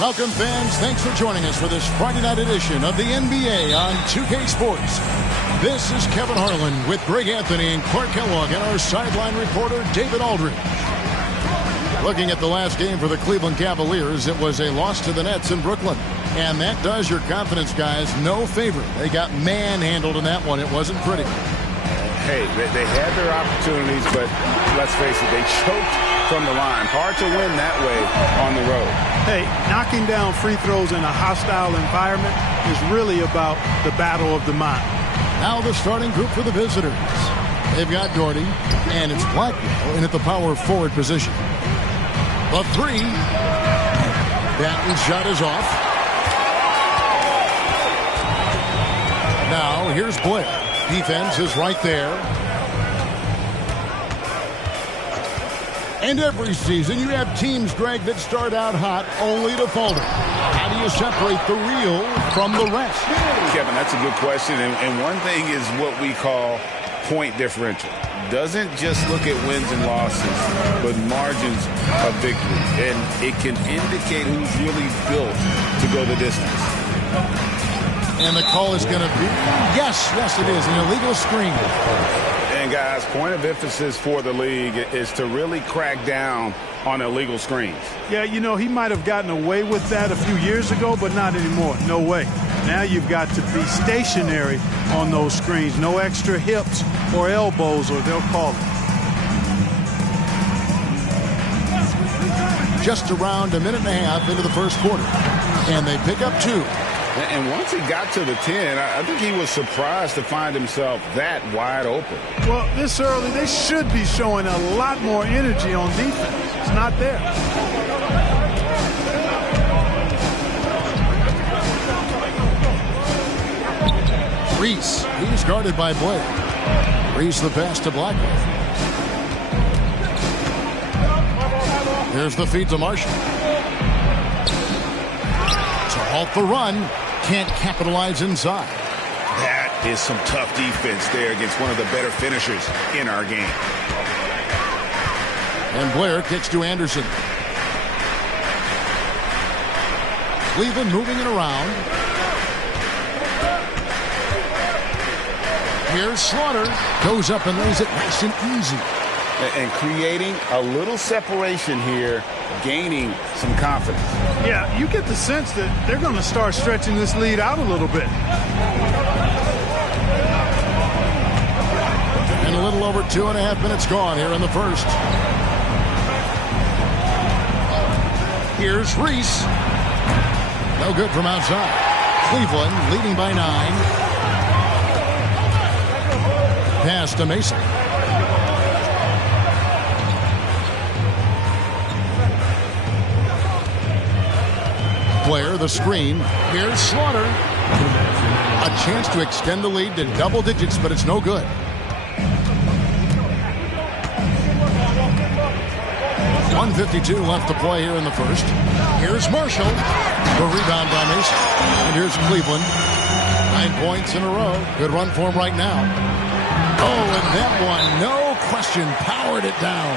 Welcome, fans. Thanks for joining us for this Friday night edition of the NBA on 2K Sports. This is Kevin Harlan with Greg Anthony and Clark Kellogg and our sideline reporter, David Aldridge. Looking at the last game for the Cleveland Cavaliers, it was a loss to the Nets in Brooklyn. And that does your confidence guys no favor. They got manhandled in that one. It wasn't pretty. Hey, they had their opportunities, but let's face it, they choked from the line. Hard to win that way on the road. Hey, knocking down free throws in a hostile environment is really about the battle of the mind. Now the starting group for the visitors. They've got Doherty, and it's Blackwell in at the power forward position. The three. That shot is off. Now here's Blair. Defense is right there. And every season you have teams, Greg, that start out hot only to falter. How do you separate the real from the rest? Kevin, that's a good question. And one thing is what we call point differential. Doesn't just look at wins and losses, but margins of victory. And it can indicate who's really built to go the distance. And the call is going to be, yes, it is, an illegal screen. And guys, point of emphasis for the league is to really crack down on illegal screens. Yeah, you know, he might have gotten away with that a few years ago, but not anymore. No way. Now you've got to be stationary on those screens. No extra hips or elbows, or they'll call it. Just around a minute and a half into the first quarter. And they pick up two. And once he got to the 10, I think he was surprised to find himself that wide open. Well, this early, they should be showing a lot more energy on defense. It's not there. Reese, he's guarded by Blair. Reese the pass to Blackwell. Here's the feed to Marshall. To halt the run. Can't capitalize inside. That is some tough defense there against one of the better finishers in our game. And Blair kicks to Anderson. Cleveland moving it around. Here's Slaughter. Goes up and lays it nice and easy. And creating a little separation here, gaining some confidence. Yeah, you get the sense that they're going to start stretching this lead out a little bit. And a little over 2.5 minutes gone here in the first. Here's Reese. No good from outside. Cleveland leading by 9. Pass to Mason. Blair, the screen. Here's Slaughter. A chance to extend the lead to double digits, but it's no good. .152 left to play here in the first. Here's Marshall. The rebound by Mason. And here's Cleveland. 9 points in a row. Good run for him right now. Oh, and that one, no question, powered it down.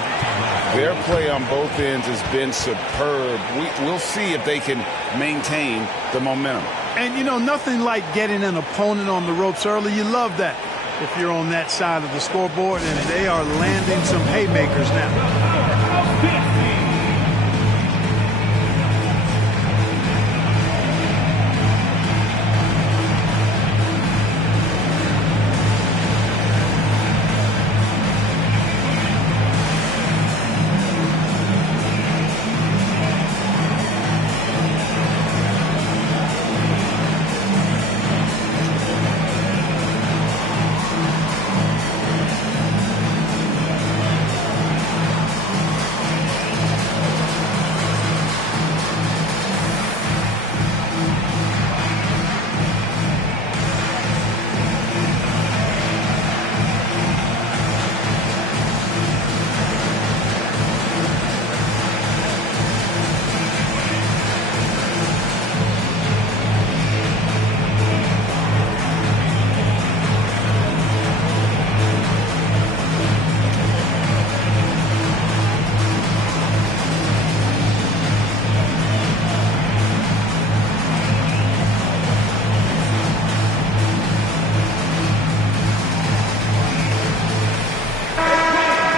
Their play on both ends has been superb. We'll see if they can maintain the momentum. And, you know, nothing like getting an opponent on the ropes early. You love that if you're on that side of the scoreboard, and they are landing some haymakers now.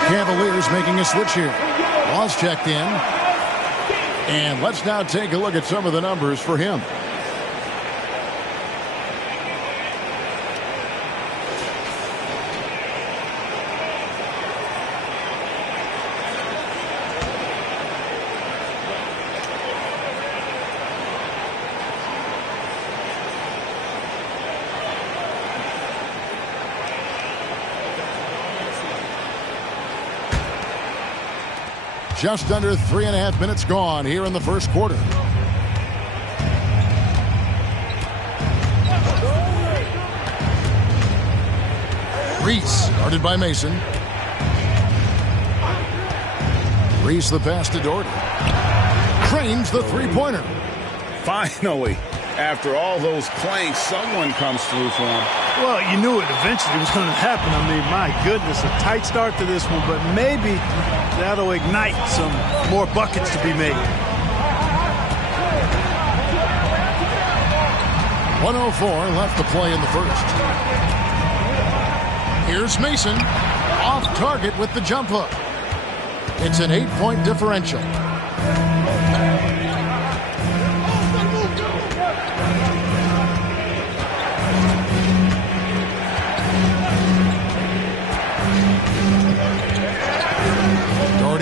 Cavaliers making a switch here. Laws checked in. And let's now take a look at some of the numbers for him. Just under 3.5 minutes gone here in the first quarter. Reese, guarded by Mason. Reese the pass to Doherty. Cranes the three-pointer. Finally, after all those clanks, someone comes through for him. Well, you knew it eventually was going to happen. I mean, my goodness, a tight start to this one, but maybe that'll ignite some more buckets to be made. 1:04 left to play in the first. Here's Mason, off target with the jump hook. It's an 8-point differential.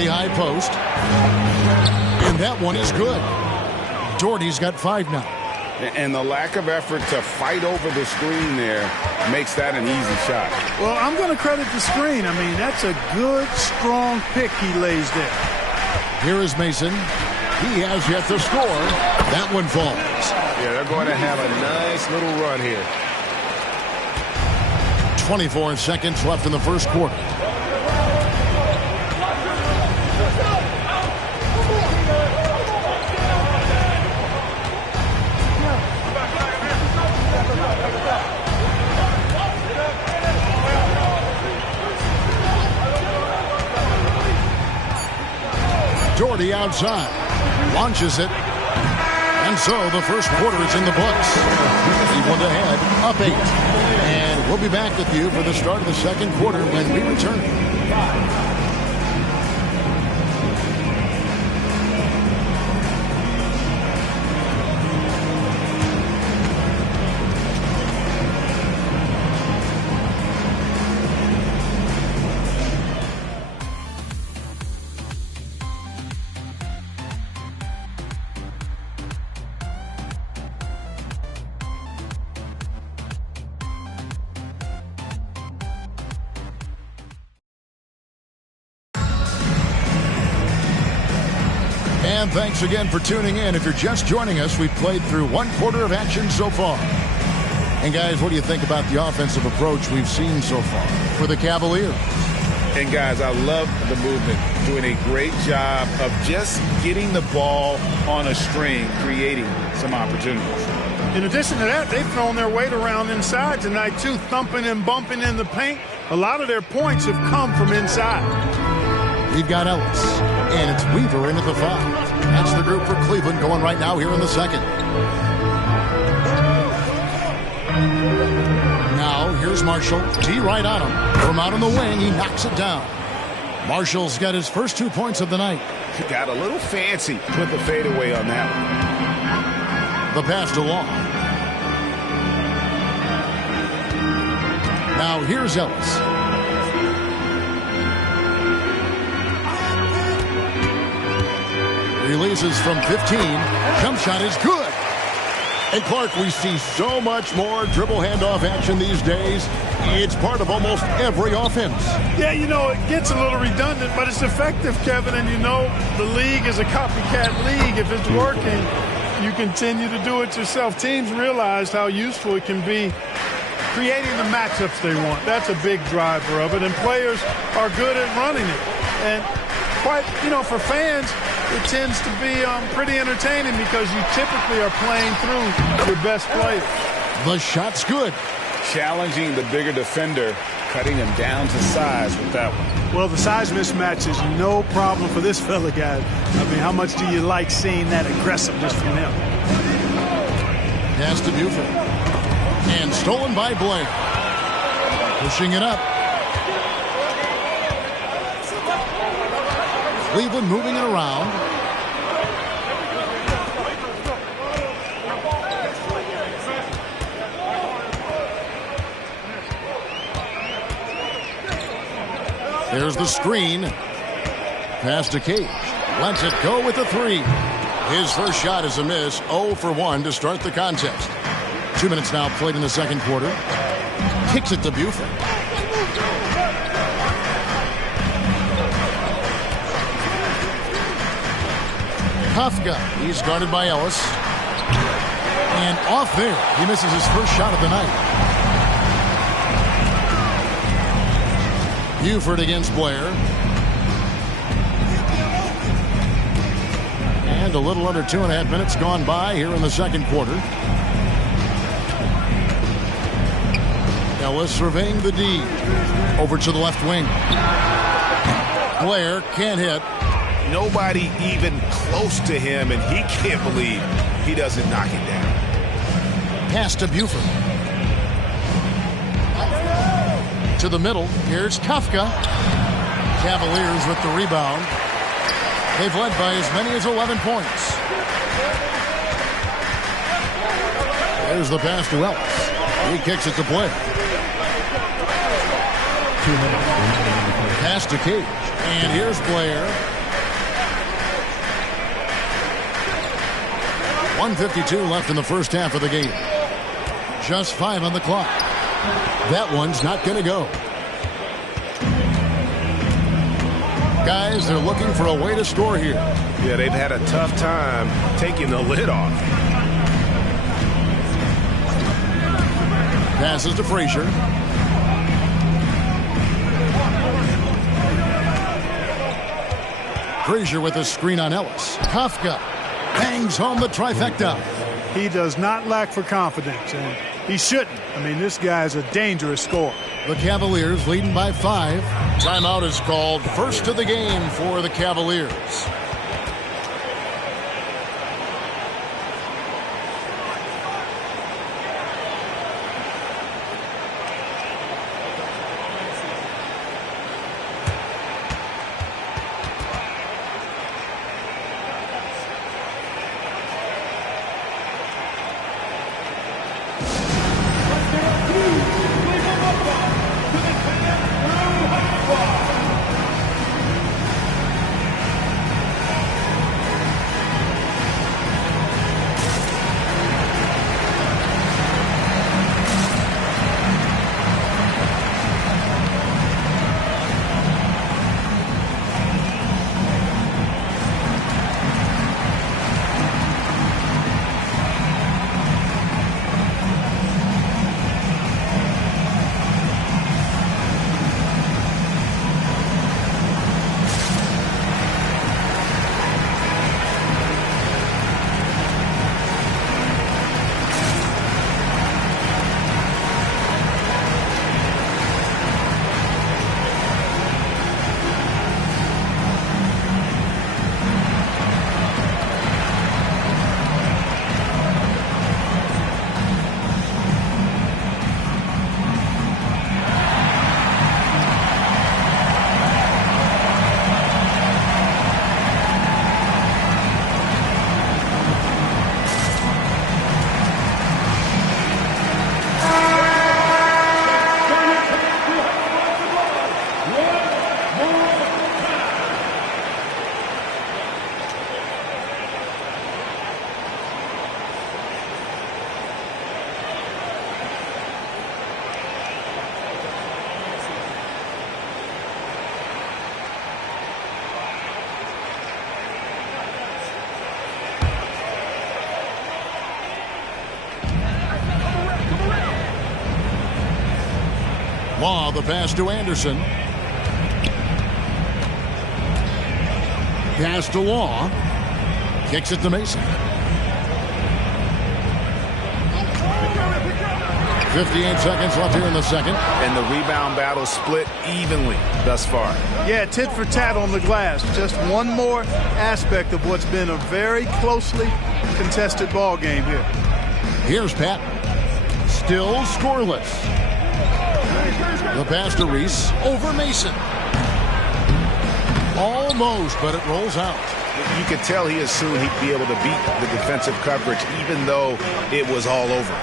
High post. And that one is good. Doherty's got 5 now. And the lack of effort to fight over the screen there makes that an easy shot. Well, I'm going to credit the screen. I mean, that's a good, strong pick he lays there. Here is Mason. He has yet to score. That one falls. Yeah, they're going to have a nice little run here. 24 seconds left in the first quarter. Doherty outside, launches it, and so the first quarter is in the books. Cleveland ahead, up 8. And we'll be back with you for the start of the second quarter when we return. And thanks again for tuning in. If you're just joining us, we've played through 1 quarter of action so far. And guys, what do you think about the offensive approach we've seen so far for the Cavaliers? And guys, I love the movement. Doing a great job of just getting the ball on a string, creating some opportunities. In addition to that, they've thrown their weight around inside tonight, too, thumping and bumping in the paint. A lot of their points have come from inside. We've got Ellis, and it's Weaver into the foul. That's the group for Cleveland going right now here in the second. Now, here's Marshall. D right on him. From out on the wing, he knocks it down. Marshall's got his first 2 points of the night. He got a little fancy with the fadeaway on that one. The pass to Long. Now, here's Ellis. Releases from 15. Jump shot is good. And Clark, we see so much more dribble handoff action these days. It's part of almost every offense. Yeah, you know, it gets a little redundant, but it's effective, Kevin. And you know, the league is a copycat league. If it's working, you continue to do it yourself. Teams realize how useful it can be creating the matchups they want. That's a big driver of it. And players are good at running it. And quite, you know, for fans, it tends to be pretty entertaining because you typically are playing through your best players. The shot's good. Challenging the bigger defender, cutting him down to size with that one. Well, the size mismatch is no problem for this fella, guys. I mean, how much do you like seeing that aggressiveness from him? Pass to Buford. And stolen by Blair. Pushing it up. Cleveland moving it around. There's the screen. Pass to Cage. Lets it go with the three. His first shot is a miss. 0 for 1 to start the contest. 2 minutes now played in the second quarter. Kicks it to Buford. Kafka. He's guarded by Ellis. And off there. He misses his first shot of the night. Buford against Blair. And a little under 2.5 minutes gone by here in the second quarter. Ellis surveying the D. Over to the left wing. Blair can't hit. Nobody even close to him, and he can't believe he doesn't knock it down. Pass to Buford. To the middle. Here's Kafka. Cavaliers with the rebound. They've led by as many as 11 points. There's the pass to Ellis. He kicks it to Blair. Pass to Cage. And here's Blair. 1:52 left in the first half of the game. Just 5 on the clock. That one's not going to go. Guys, they're looking for a way to score here. Yeah, they've had a tough time taking the lid off. Passes to Frazier. Frazier with a screen on Ellis. Kafka bangs home the trifecta. He does not lack for confidence, and he shouldn't. I mean, this guy's a dangerous scorer. The Cavaliers leading by 5. Timeout is called. First of the game for the Cavaliers. Law, the pass to Anderson. Pass to Law. Kicks it to Mason. 58 seconds left here in the second. And the rebound battle split evenly thus far. Yeah, tit for tat on the glass. Just one more aspect of what's been a very closely contested ball game here. Here's Patton. Still scoreless. The pass to Reese over Mason. Almost, but it rolls out. You could tell he assumed he'd be able to beat the defensive coverage even though it was all over.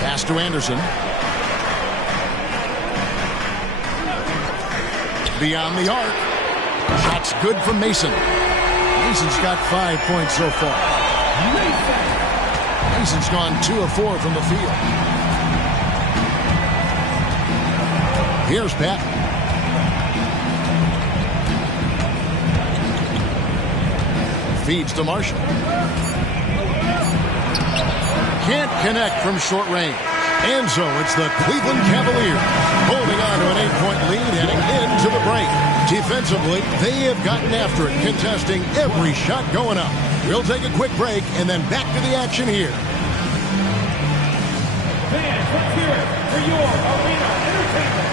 Pass to Anderson. Beyond the arc. Shot's good from Mason. Mason's got 5 points so far. Mason's gone 2 of 4 from the field. Here's Pat. Feeds to Marshall. Can't connect from short range. And so it's the Cleveland Cavaliers holding on to an 8-point lead heading into the break. Defensively, they have gotten after it, contesting every shot going up. We'll take a quick break and then back to the action here. Fans, let's hear it for your arena entertainment.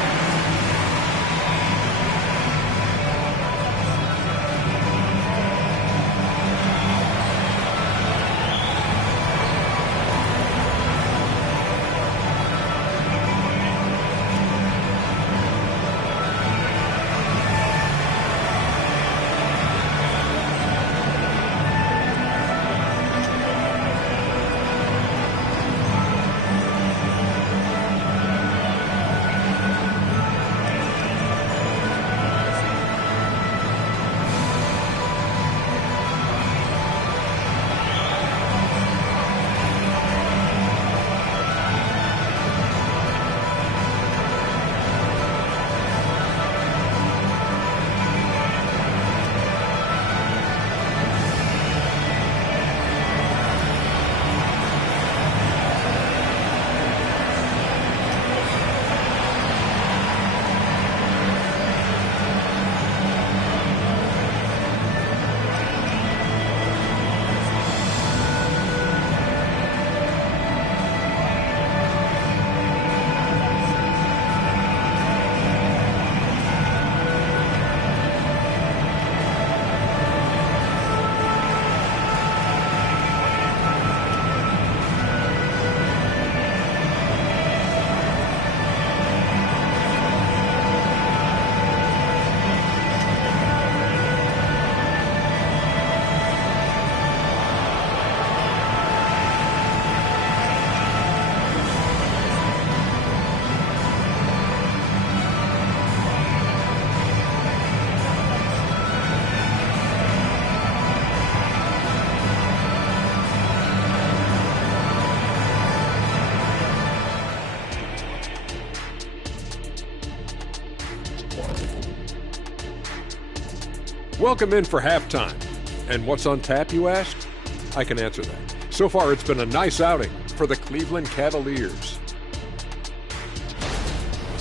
Welcome in for halftime. And what's on tap, you ask? I can answer that. So far, it's been a nice outing for the Cleveland Cavaliers.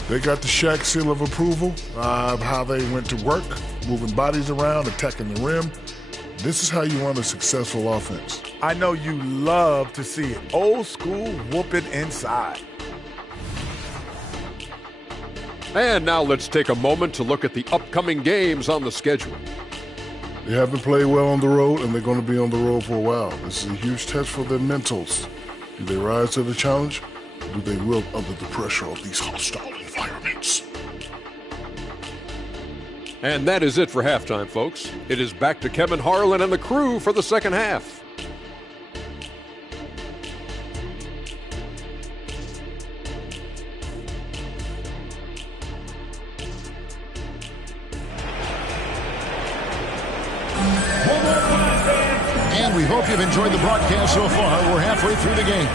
They got the Shaq seal of approval of how they went to work, moving bodies around, attacking the rim. This is how you run a successful offense. I know you love to see it. Old school whooping inside. And now let's take a moment to look at the upcoming games on the schedule. They haven't played well on the road, and they're going to be on the road for a while. This is a huge test for their mentals. Do they rise to the challenge, or do they wilt under the pressure of these hostile environments? And that is it for halftime, folks. It is back to Kevin Harlan and the crew for the second half. And we hope you've enjoyed the broadcast so far. We're halfway through the game.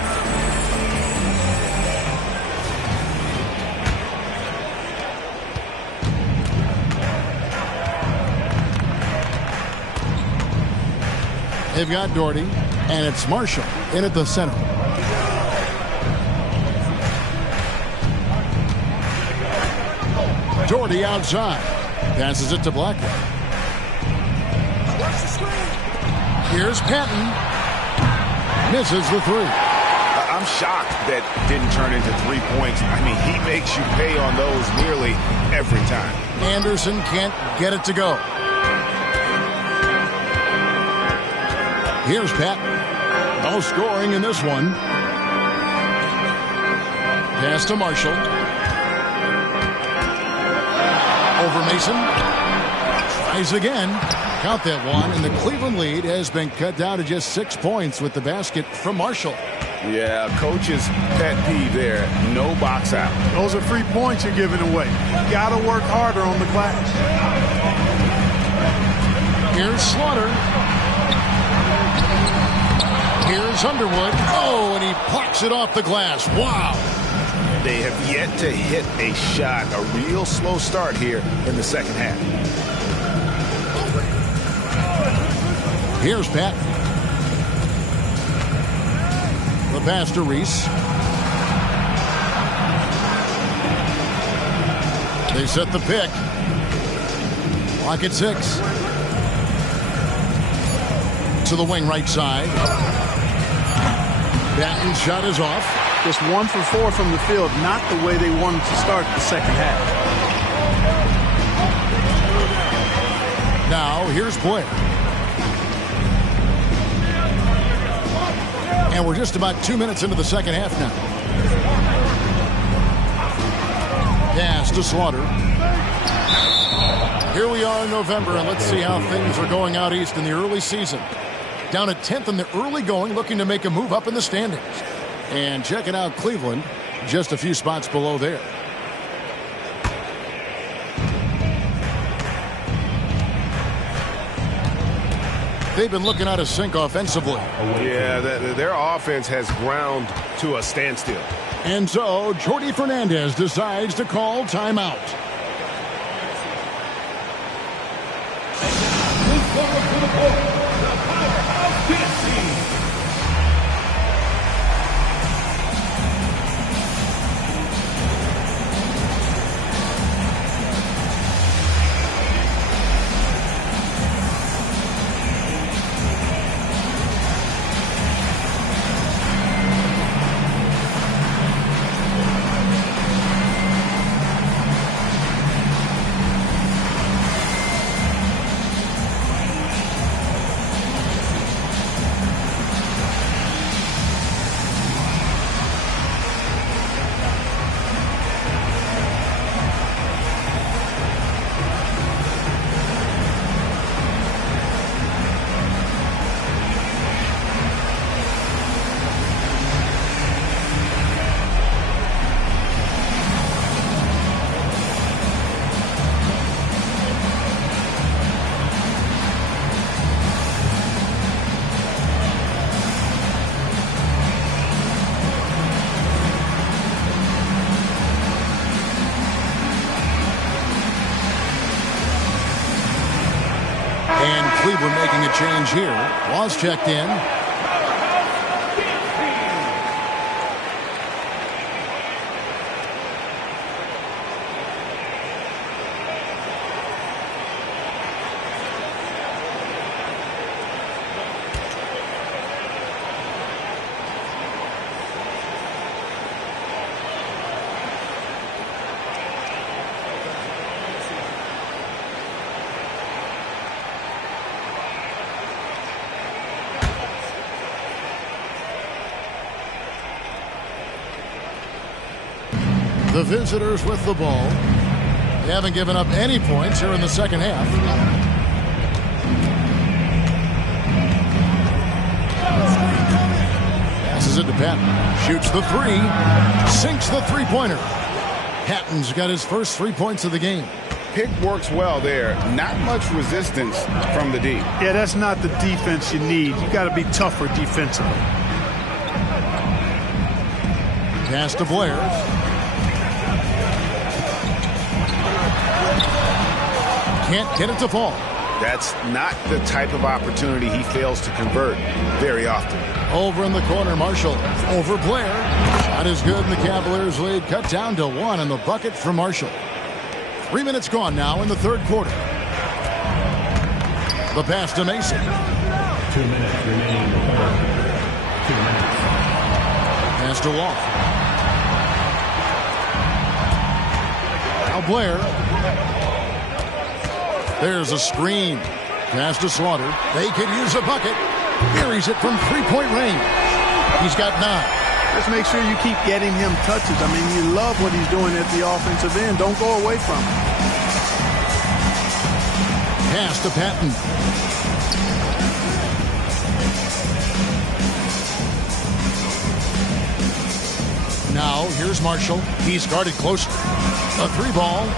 They've got Doherty, and it's Marshall in at the center. Doherty outside. Passes it to Blackwell. Here's Patton. Misses the three. I'm shocked that didn't turn into 3 points. I mean, he makes you pay on those nearly every time. Anderson can't get it to go. Here's Pat. No scoring in this one. Pass to Marshall. over Mason. Tries again. Count that one, and the Cleveland lead has been cut down to just 6 points with the basket from Marshall. Yeah, coach's pet peeve there. No box out. Those are free points you're giving away. You got to work harder on the glass. Here's Slaughter. Here's Underwood. Oh, and he plucks it off the glass. Wow. They have yet to hit a shot. A real slow start here in the second half. Here's Pat. The pass to Reese. They set the pick. Clock at 6. To the wing right side. Patton's shot is off. Just 1 for 4 from the field, not the way they wanted to start the second half. Now, here's Blair. And we're just about 2 minutes into the second half now. Pass to Slaughter. Here we are in November, and let's see how things are going out east in the early season. Down at 10th in the early going, looking to make a move up in the standings. And checking out Cleveland, just a few spots below there. They've been looking out of sync offensively. Yeah, their offense has ground to a standstill. And so, Jordi Fernandez decides to call timeout. Cleveland making a change here. Was checked in. The visitors with the ball. They haven't given up any points here in the second half. Passes it to Patton. Shoots the three. Sinks the three-pointer. Patton's got his first 3 points of the game. Pick works well there. Not much resistance from the D. Yeah, that's not the defense you need. You got to be tougher defensively. Pass to Blair. Can't get it to fall. That's not the type of opportunity he fails to convert very often. Over in the corner, Marshall. Over Blair. Shot is good, and the Cavaliers lead cut down to 1 in the bucket for Marshall. 3 minutes gone now in the third quarter. The pass to Mason. 2 minutes remaining in the third. 2 minutes. Pass to Wall. Now Blair. There's a screen. Pass to Slaughter. They could use a bucket. Buries it from three-point range. He's got 9. Just make sure you keep getting him touches. I mean, you love what he's doing at the offensive end. Don't go away from him. Pass to Patton. Now, here's Marshall. He's guarded close. A 3-ball.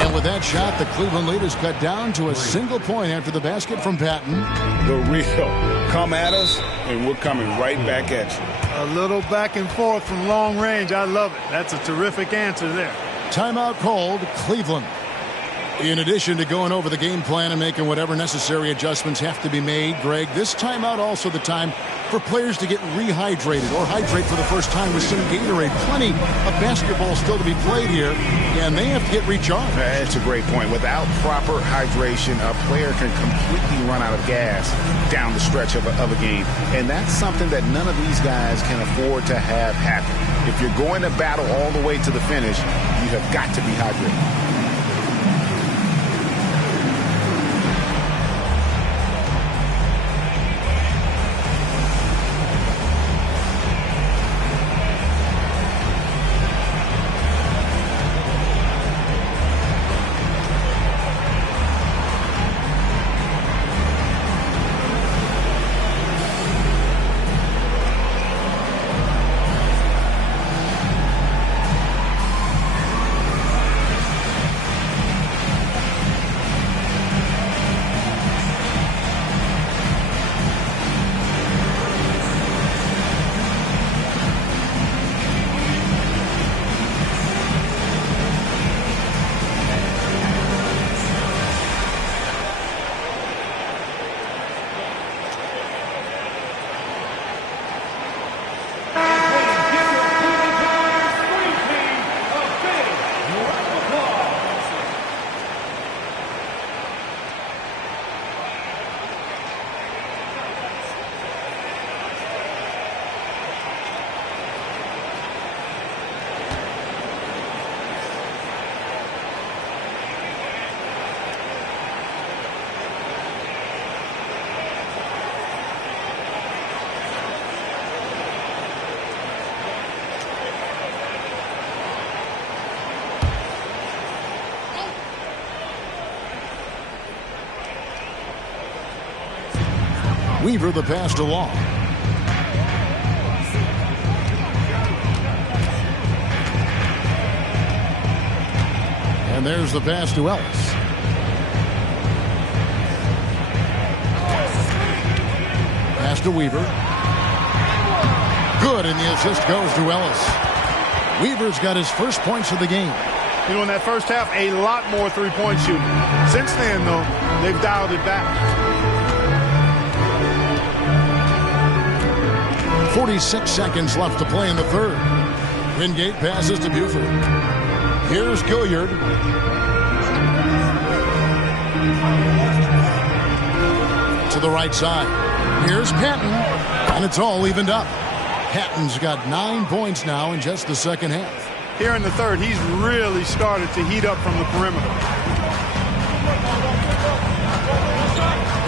And with that shot, the Cleveland lead is cut down to a single point after the basket from Patton. The real come at us, and we're coming right back at you. A little back and forth from long range. I love it. That's a terrific answer there. Timeout called, Cleveland. In addition to going over the game plan and making whatever necessary adjustments have to be made, Greg, this timeout also the time for players to get rehydrated or hydrate for the first time with some Gatorade. Plenty of basketball still to be played here, and they have to get recharged. That's a great point. Without proper hydration, a player can completely run out of gas down the stretch of a game. And that's something that none of these guys can afford to have happen. If you're going to battle all the way to the finish, you have got to be hydrated. Weaver the pass to Long. And there's the pass to Ellis. Pass to Weaver. Good, and the assist goes to Ellis. Weaver's got his first points of the game. You know, in that first half, a lot more three-point shooting. Since then, though, they've dialed it back. 46 seconds left to play in the third. Wingate passes to Buford. Here's Gilliard. To the right side. Here's Patton. And it's all evened up. Patton's got 9 points now in just the second half. Here in the third, he's really started to heat up from the perimeter.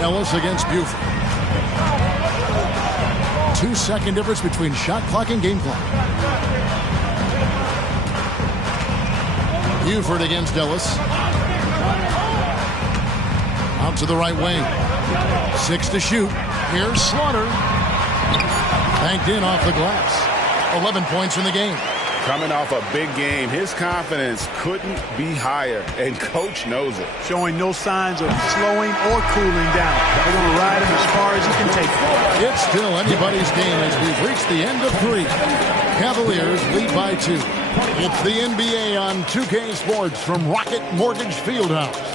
Ellis against Buford. 2-second difference between shot clock and game clock. Buford against Ellis. Out to the right wing. 6 to shoot. Here's Slaughter. Banked in off the glass. 11 points in the game. Coming off a big game, his confidence couldn't be higher, and coach knows it. Showing no signs of slowing or cooling down. They're going to ride him as far as he can take him. It's still anybody's game as we've reached the end of 3. Cavaliers lead by 2. It's the NBA on 2K Sports from Rocket Mortgage Fieldhouse.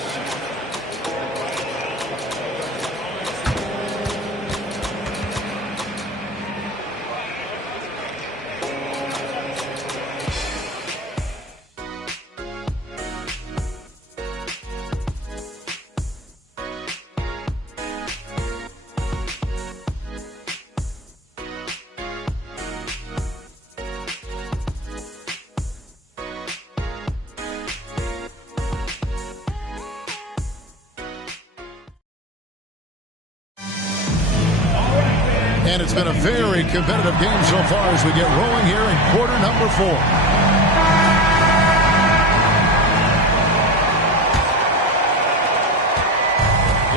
And it's been a very competitive game so far as we get rolling here in quarter number 4.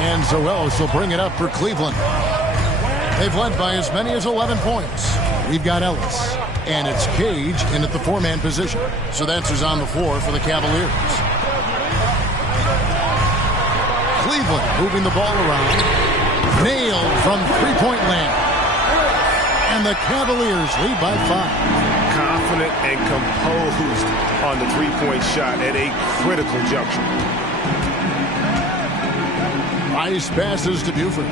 And Zoelos will bring it up for Cleveland. They've led by as many as 11 points. We've got Ellis. And it's Cage in at the 4-man position. So that's who's on the floor for the Cavaliers. Cleveland moving the ball around. Nailed from three-point land. And the Cavaliers lead by 5. Confident and composed on the three-point shot at a critical juncture. Nice passes to Buford.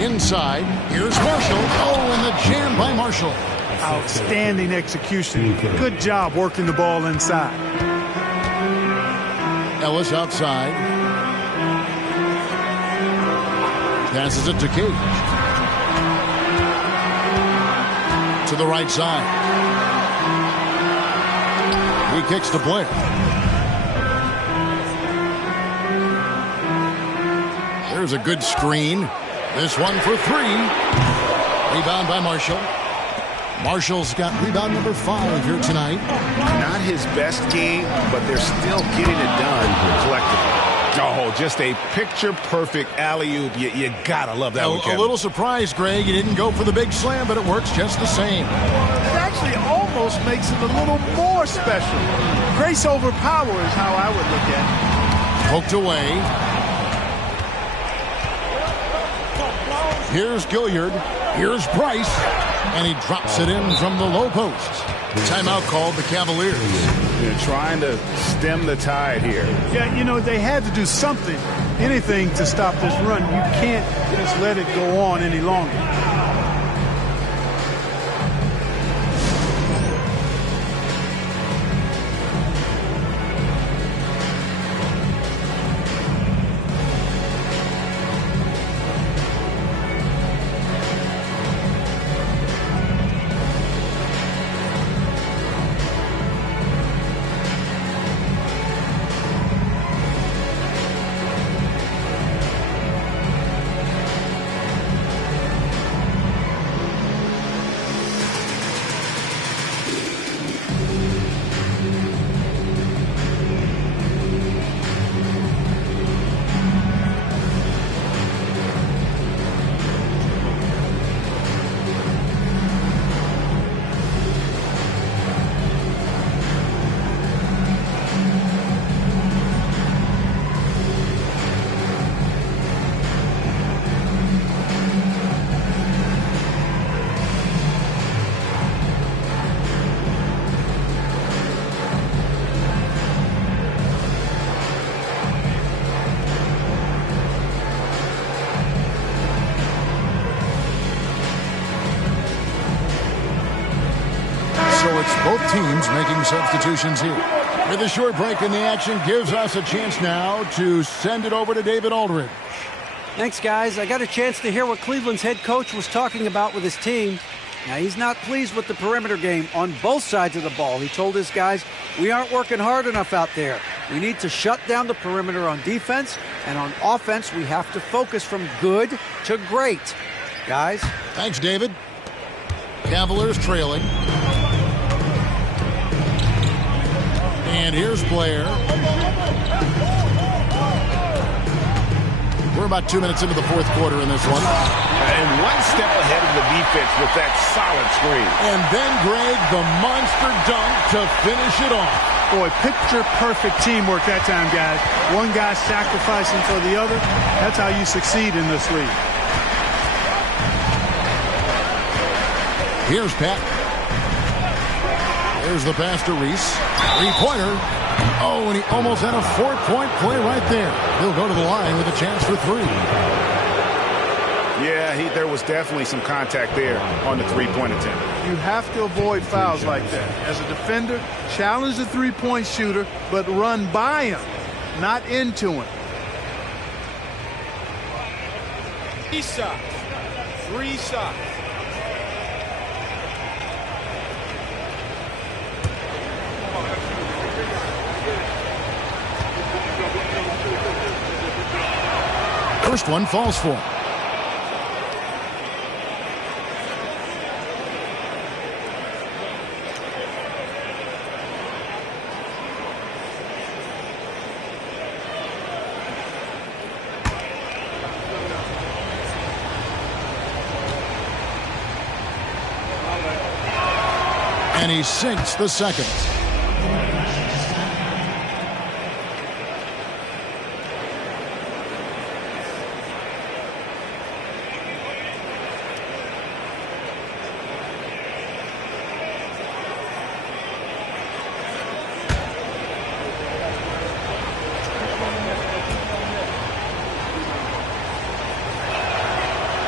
Inside, here's Marshall. Oh, and the jam by Marshall. Outstanding execution. Good job working the ball inside. Ellis outside. Passes it to Cage. To the right side. He kicks to Blair. There's a good screen. This one for 3. Rebound by Marshall. Marshall's got rebound number 5 here tonight. Not his best game, but they're still getting it done collectively. Oh, just a picture-perfect alley-oop. You gotta love that one, Kevin. A little surprised, Greg. He didn't go for the big slam, but it works just the same. It actually almost makes it a little more special. Grace over power is how I would look at it. Poked away. Here's Gilliard. Here's Price. And he drops it in from the low post. Timeout called the Cavaliers. They're trying to stem the tide here. Yeah, you know, they had to do something, anything to stop this run. You can't just let it go on any longer. So it's both teams making substitutions here. With a short break in the action, gives us a chance now to send it over to David Aldridge. Thanks, guys. I got a chance to hear what Cleveland's head coach was talking about with his team. Now, he's not pleased with the perimeter game on both sides of the ball. He told his guys, we aren't working hard enough out there. We need to shut down the perimeter on defense, and on offense, we have to focus from good to great. Guys? Thanks, David. Cavaliers trailing. And here's Blair. We're about 2 minutes into the fourth quarter in this one. And one step ahead of the defense with that solid screen. And then, Greg, the monster dunk to finish it off. Boy, picture-perfect teamwork that time, guys. One guy sacrificing for the other. That's how you succeed in this league. Here's Pat. There's the pass to Reese. Three-pointer. Oh, and he almost had a four-point play right there. He'll go to the line with a chance for 3. Yeah, there was definitely some contact there on the three-point attempt. You have to avoid fouls like that. As a defender, challenge the three-point shooter, but run by him, not into him. 3 shots. 3 shots. First one falls for him. And he sinks the second.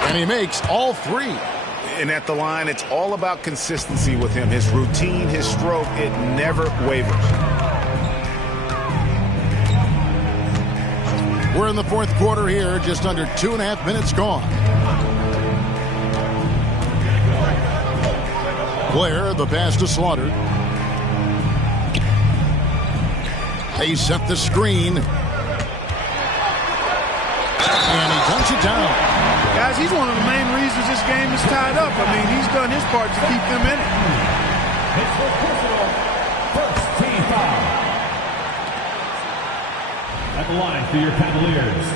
And he makes all three. And at the line, it's all about consistency with him. His routine, his stroke, it never wavers. We're in the fourth quarter here, just under 2.5 minutes gone. Blair, the pass to Slaughter. They set the screen. And he dumps it down. Guys, he's one of the main reasons this game is tied up. I mean, he's done his part to keep them in it. It's for personal first team foul. At the line for your Cavaliers.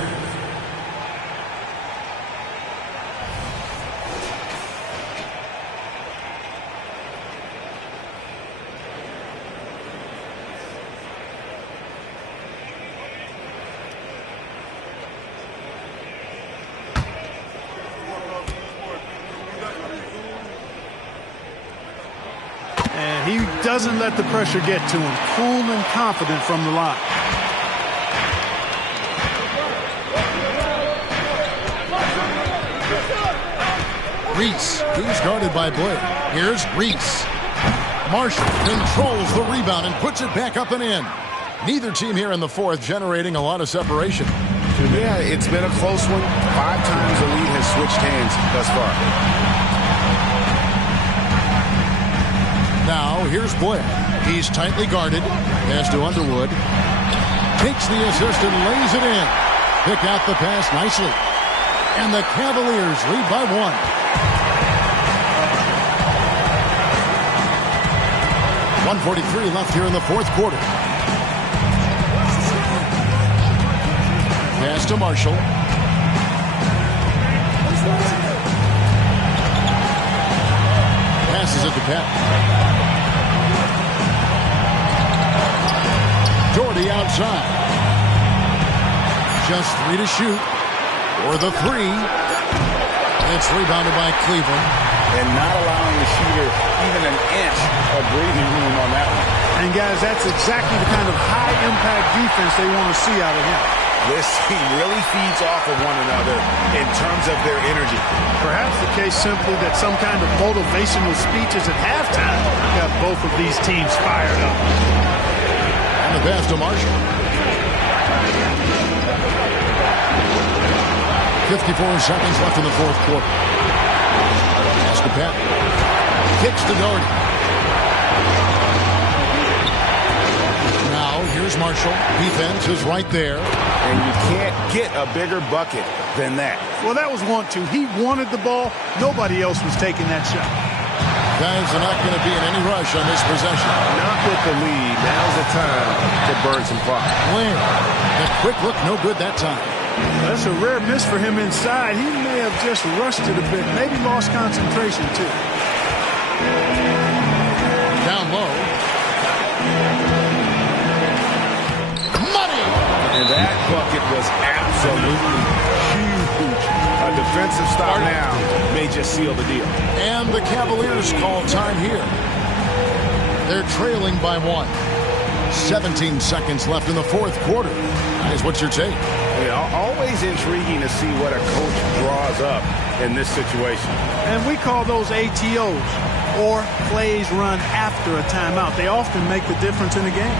He doesn't let the pressure get to him. Cool and confident from the line. Reese, who's guarded by Blair. Here's Reese. Marshall controls the rebound and puts it back up and in. Neither team here in the fourth generating a lot of separation. Yeah, it's been a close one. 5 times the lead has switched hands thus far. Now, here's Blair. He's tightly guarded. Pass to Underwood. Takes the assist and lays it in. Pick out the pass nicely. And the Cavaliers lead by 1. .143 left here in the fourth quarter. Pass to Marshall. Passes it to Pat. Doherty outside. Just 3 to shoot. Or the 3. It's rebounded by Cleveland. And not allowing the shooter even an inch of breathing room on that one. And guys, that's exactly the kind of high-impact defense they want to see out of him. This team really feeds off of one another in terms of their energy. Perhaps the case simply that some kind of motivational speeches at halftime got both of these teams fired up. And the pass to Marshall. 54 seconds left in the fourth quarter. Pass to Pat. Kicks to Doherty. Now, here's Marshall. Defense is right there. And you can't get a bigger bucket than that. Well, that was 1-2. He wanted the ball. Nobody else was taking that shot. Guys are not going to be in any rush on this possession. Not with the lead. Now's the time to burn some clock. Blair. The quick look, no good that time. That's a rare miss for him inside. He may have just rushed it a bit. Maybe lost concentration, too. Down low. Money! And that bucket was absolutely huge. A defensive stop now may just seal the deal. And the Cavaliers call time here. They're trailing by 1. 17 seconds left in the fourth quarter. Guys, what's your take? Always intriguing to see what a coach draws up in this situation. And we call those ATOs, or plays run after a timeout. They often make the difference in the game.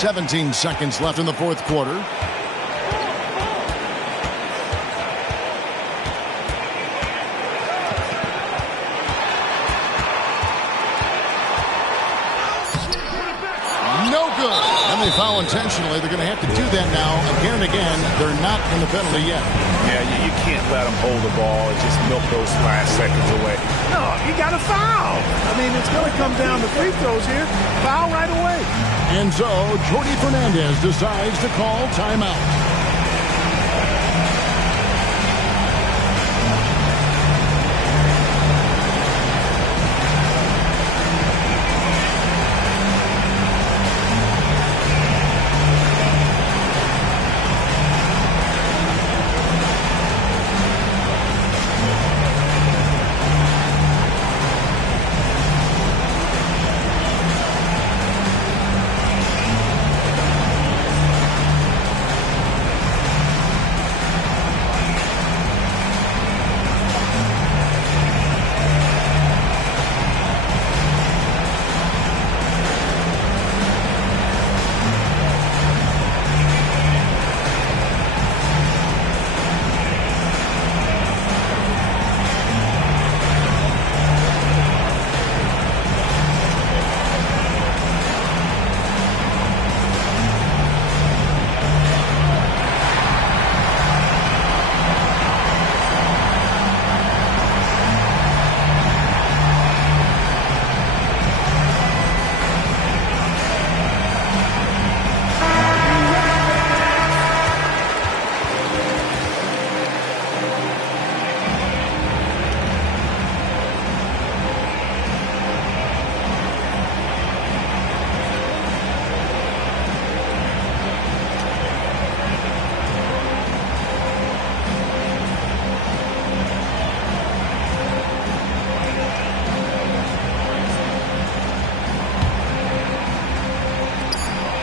17 seconds left in the fourth quarter. No good. And they foul intentionally. They're going to have to do that now again and again. They're not in the penalty yet. Yeah, you can't let them hold the ball and just milk those last seconds away. No, you got to foul. I mean, it's going to come down to free throws here. Foul right away. And so Jordi Fernandez decides to call timeout.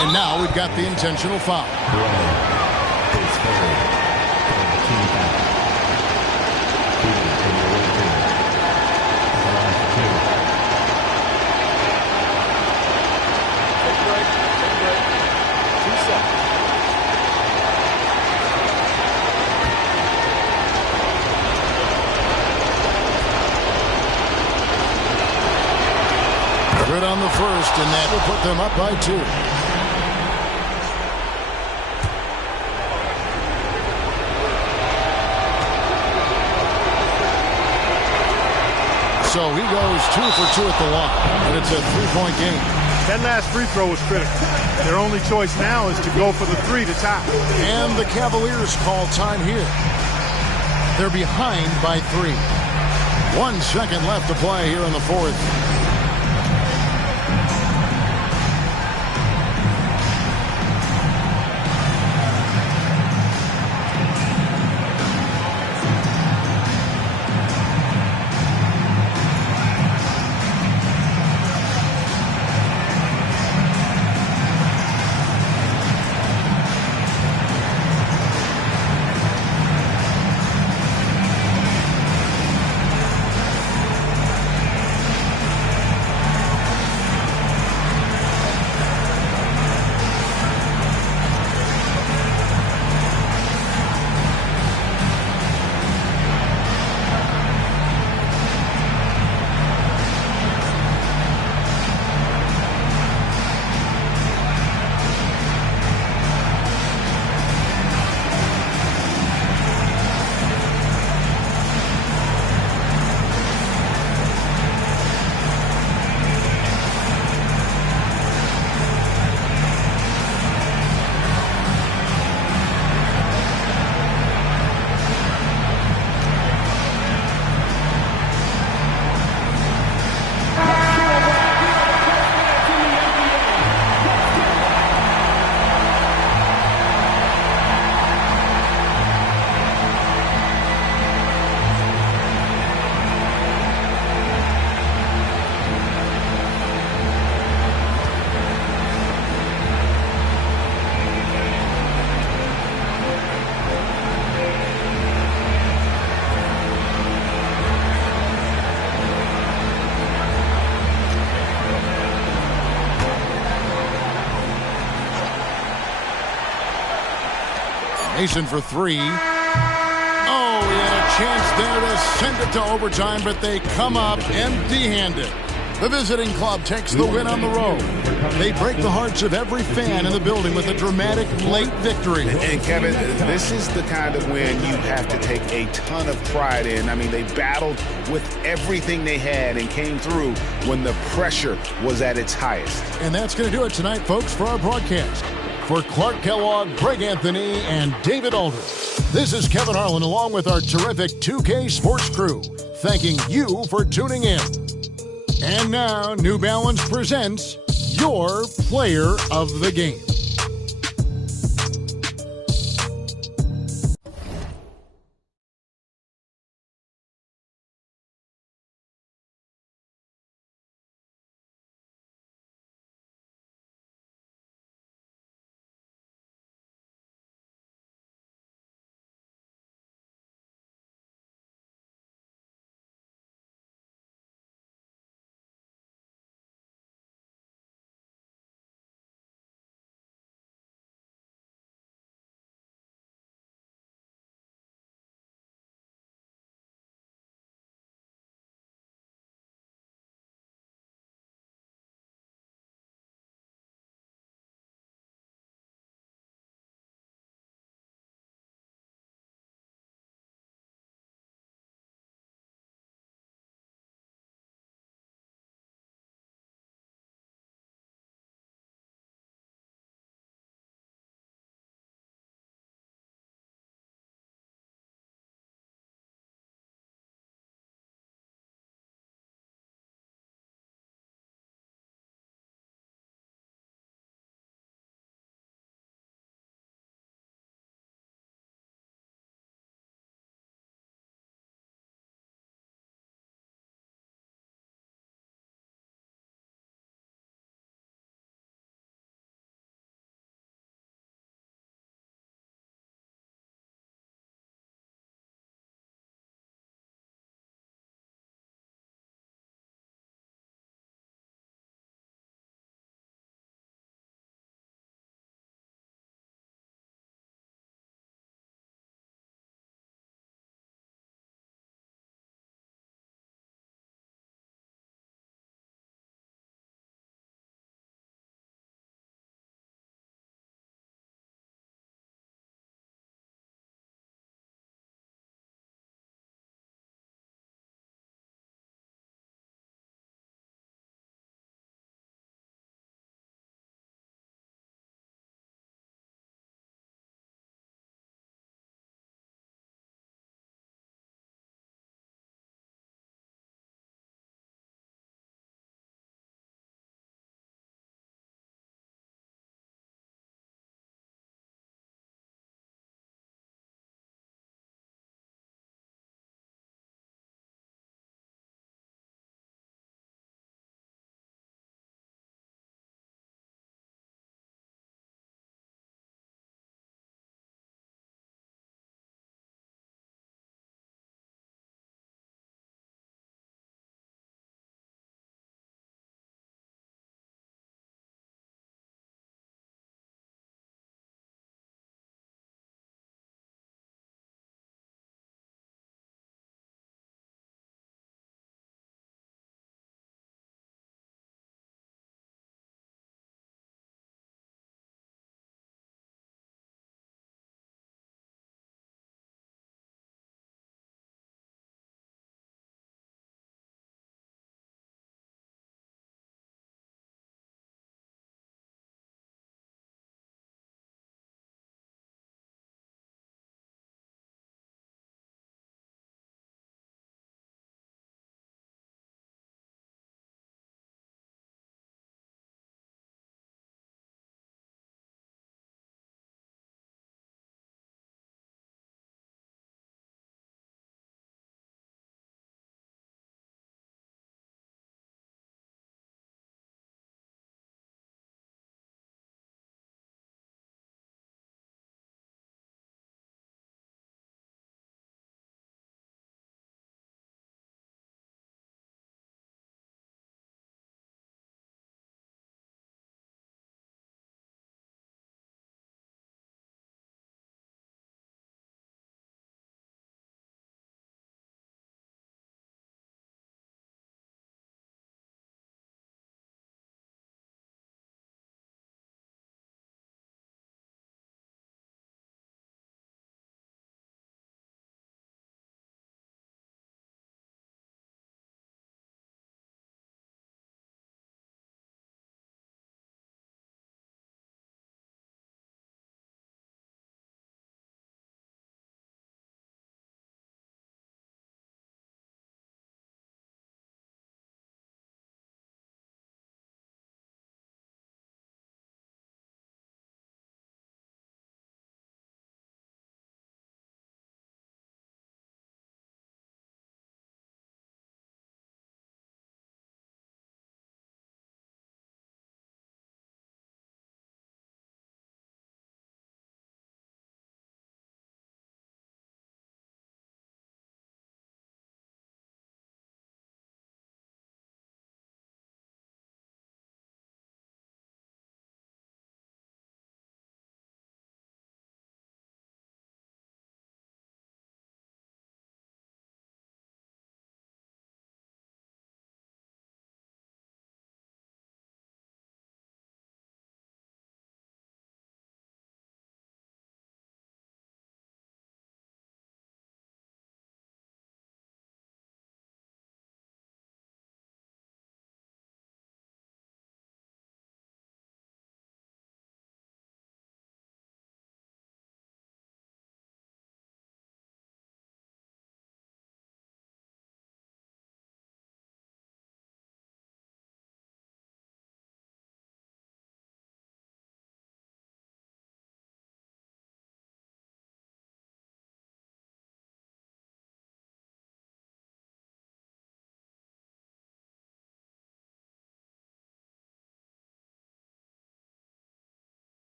And now we've got the intentional foul. Good on the first, and that will put them up by 2. So he goes 2 for 2 at the line, and it's a 3-point game. That last free throw was critical. Their only choice now is to go for the 3 to tie. And the Cavaliers call time here. They're behind by 3. 1 second left to play here in the fourth. Mason for three. Oh, he had a chance there to send it to overtime, but they come up empty-handed. The visiting club takes the win on the road. They break the hearts of every fan in the building with a dramatic late victory. And Kevin, this is the kind of win you have to take a ton of pride in. I mean, they battled with everything they had and came through when the pressure was at its highest. And that's going to do it tonight, folks, for our broadcast. For Clark Kellogg, Greg Anthony, and David Aldridge, this is Kevin Harlan along with our terrific 2K Sports crew, thanking you for tuning in. And now, New Balance presents your player of the game.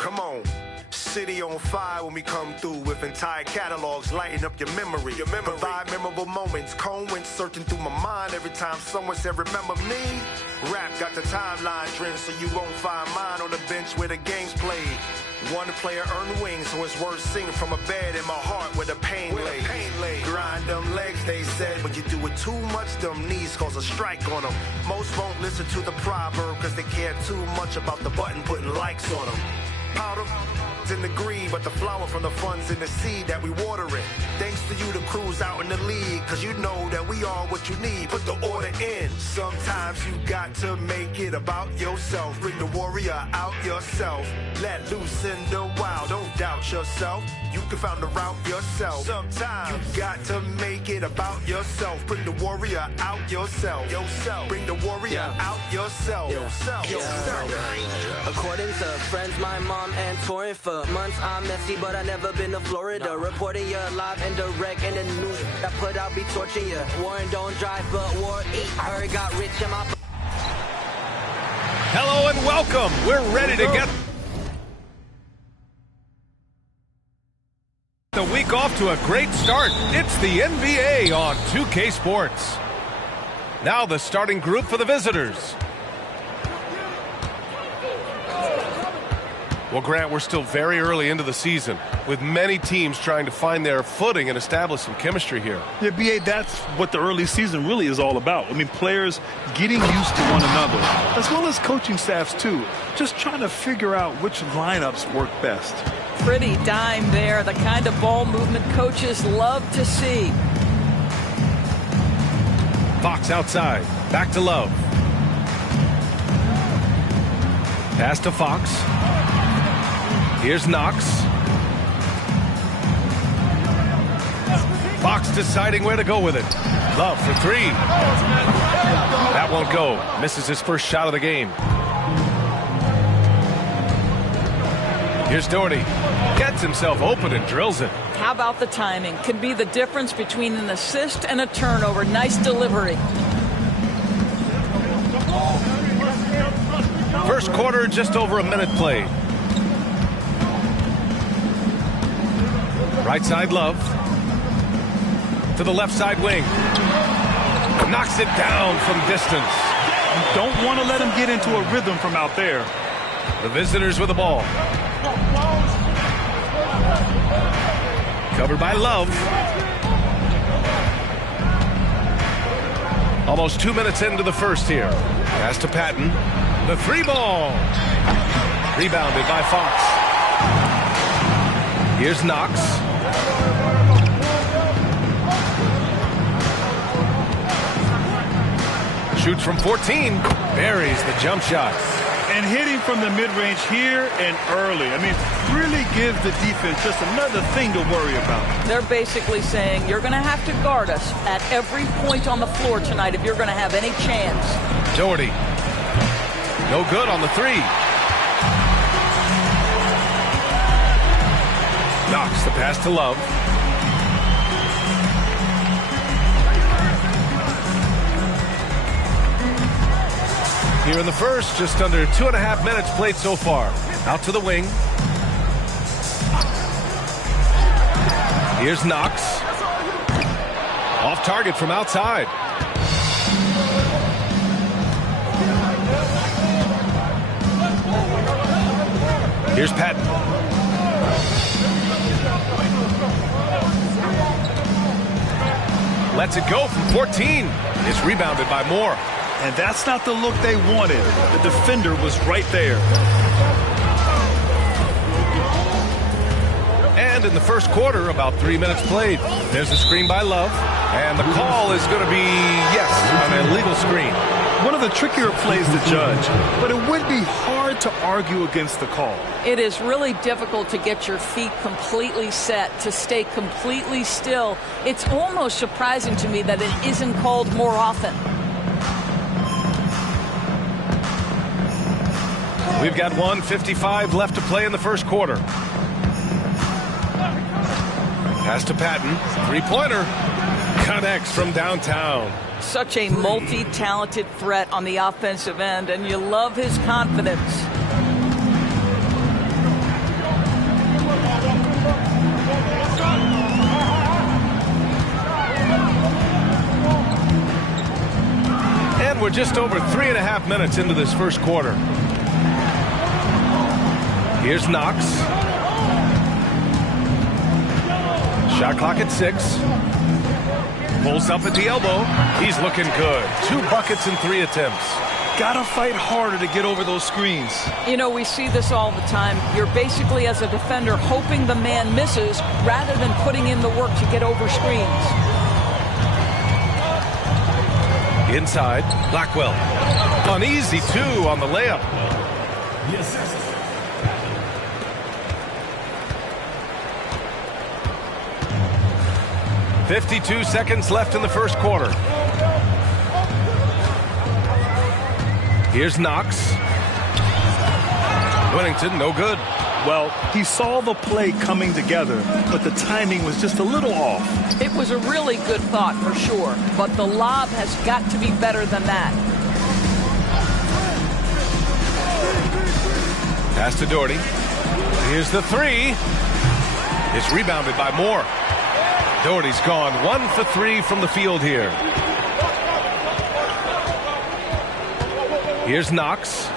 Come on. City on fire when we come through with entire catalogs lighting up your memory. Provide memorable moments. Cold went searching through my mind every time someone said, remember me? Rap got the timeline trend, so you won't find mine on the bench where the game's played. One player earned wings, so it's worth singing from a bed in my heart where the pain lay. Grind them legs, they said, but you do it too much, them knees cause a strike on them. Most won't listen to the proverb because they care too much about the button putting likes on them. Powder in the green, but the flower from the funds in the seed that we water it. Thanks to you, the crew's out in the league, cause you know that we are what you need. Put the order in. Sometimes you got to make it about yourself. Bring the warrior out yourself. Let loose in the wild. Don't doubt yourself. You can find the route yourself. Sometimes you got to make it about yourself. Bring the warrior out yourself. Bring the warrior out yourself. According to friends, my mom and touring for months, I'm messy, but I never been to Florida. Reporting you live and direct in the news. I put out be torching you. Warren don't drive, but war eat. Heard got rich in my. Hello and welcome. We're ready to get the week off to a great start. It's the NBA on 2K Sports. Now the starting group for the visitors. Well, Grant, we're still very early into the season with many teams trying to find their footing and establish some chemistry here. Yeah, B.A., that's what the early season really is all about. I mean, players getting used to one another, as well as coaching staffs, too. Just trying to figure out which lineups work best. Pretty dime there, the kind of ball movement coaches love to see. Fox outside, back to Love. Pass to Fox. Here's Knox. Fox deciding where to go with it. Love for three. That won't go. Misses his first shot of the game. Here's Doherty. Gets himself open and drills it. How about the timing? Could be the difference between an assist and a turnover. Nice delivery. First quarter, just over a minute played. Right side, Love. To the left side wing. Knocks it down from distance. You don't want to let him get into a rhythm from out there. The visitors with the ball. Covered by Love. Almost 2 minutes into the first here. Pass to Patton. The three ball. Rebounded by Fox. Here's Knox. Shoots from 14. Buries the jump shot. And hitting from the mid-range here and early. I mean, really gives the defense just another thing to worry about. They're basically saying you're going to have to guard us at every point on the floor tonight if you're going to have any chance. Doherty. No good on the three. Knocks the pass to Love. Here in the first, just under 2.5 minutes played so far. Out to the wing. Here's Knox. Off target from outside. Here's Patton. Lets it go from 14. It's rebounded by Moore. And that's not the look they wanted. The defender was right there. And in the first quarter, about 3 minutes played. There's a screen by Love. And the call is going to be, yes, an illegal screen. One of the trickier plays to judge, but it would be hard to argue against the call. It is really difficult to get your feet completely set, to stay completely still. It's almost surprising to me that it isn't called more often. We've got 1:55 left to play in the first quarter. Pass to Patton. Three-pointer. Connects from downtown. Such a multi-talented threat on the offensive end, and you love his confidence. we're just over 3.5 minutes into this first quarter. Here's Knox. Shot clock at 6. Pulls up at the elbow. He's looking good. 2 buckets in 3 attempts. Gotta fight harder to get over those screens. You know, we see this all the time. You're basically, as a defender, hoping the man misses rather than putting in the work to get over screens. Inside, Blackwell. Uneasy, 2 on the layup. Yes. 52 seconds left in the first quarter. Here's Knox. Whittington, no good. Well, he saw the play coming together, but the timing was just a little off. It was a really good thought for sure, but the lob has got to be better than that. Pass to Doherty. Here's the 3. It's rebounded by Moore. Doherty's gone 1 for 3 from the field here. Here's Knox.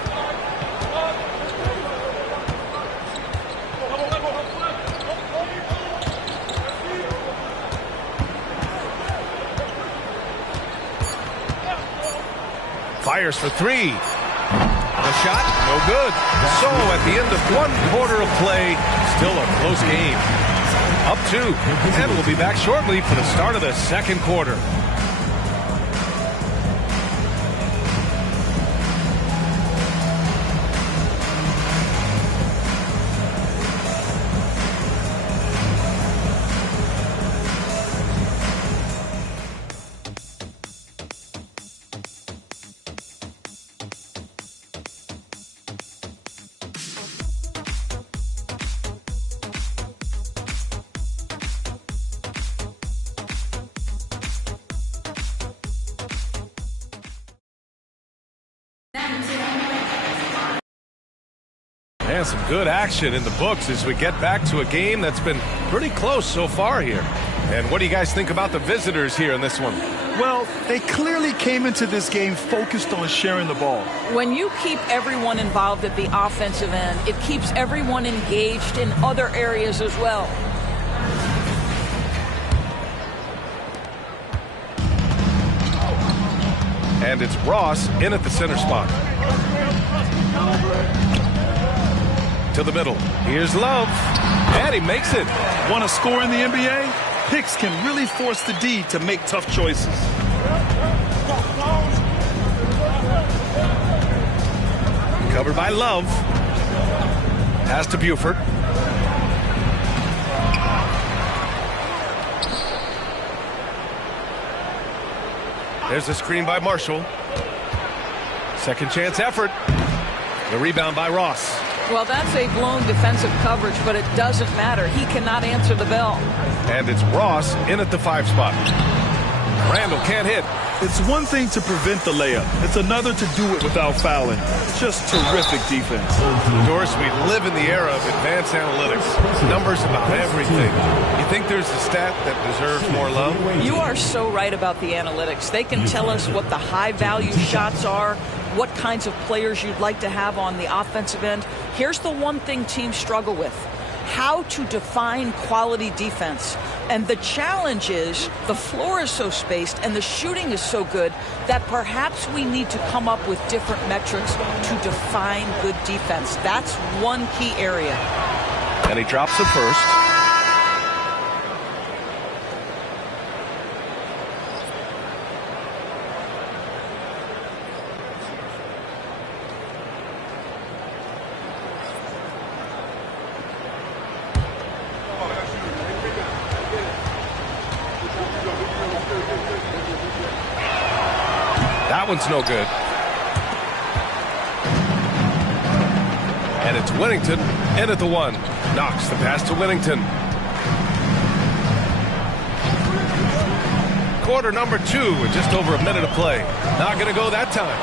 Fires for 3. The shot, no good. So at the end of 1 quarter of play, still a close game. Up 2, and we'll be back shortly for the start of the second quarter. And some good action in the books as we get back to a game that's been pretty close so far here. And what do you guys think about the visitors here in this one? Well, they clearly came into this game focused on sharing the ball. When you keep everyone involved at the offensive end, it keeps everyone engaged in other areas as well. And it's Ross in at the center spot. To the middle. Here's Love. And he makes it. Want to score in the NBA? Picks can really force the D to make tough choices. Covered by Love. Pass to Buford. There's a screen by Marshall. Second chance effort. The rebound by Ross. Well, that's a blown defensive coverage, but it doesn't matter. He cannot answer the bell. And it's Ross in at the 5 spot. Randall can't hit. It's one thing to prevent the layup. It's another to do it without fouling. Just terrific defense. Doris, we live in the era of advanced analytics. Numbers about everything. You think there's a stat that deserves more love? You are so right about the analytics. They can tell us what the high-value shots are, what kinds of players you'd like to have on the offensive end. Here's the one thing teams struggle with: how to define quality defense. And the challenge is the floor is so spaced and the shooting is so good that perhaps we need to come up with different metrics to define good defense. That's one key area. And he drops it first. That one's no good. And it's Whittington in at the 1. Knocks the pass to Whittington. Quarter number 2 with just over a minute of play. Not going to go that time.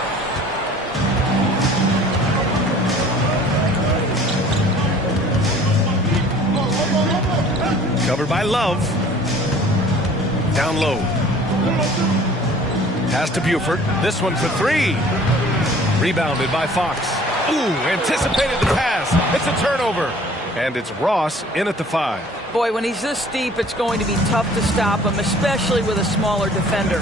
Covered by Love. Down low. Pass to Buford. This one for three. Rebounded by Fox. Ooh, anticipated the pass. It's a turnover. And it's Ross in at the 5. Boy, when he's this deep, it's going to be tough to stop him, especially with a smaller defender.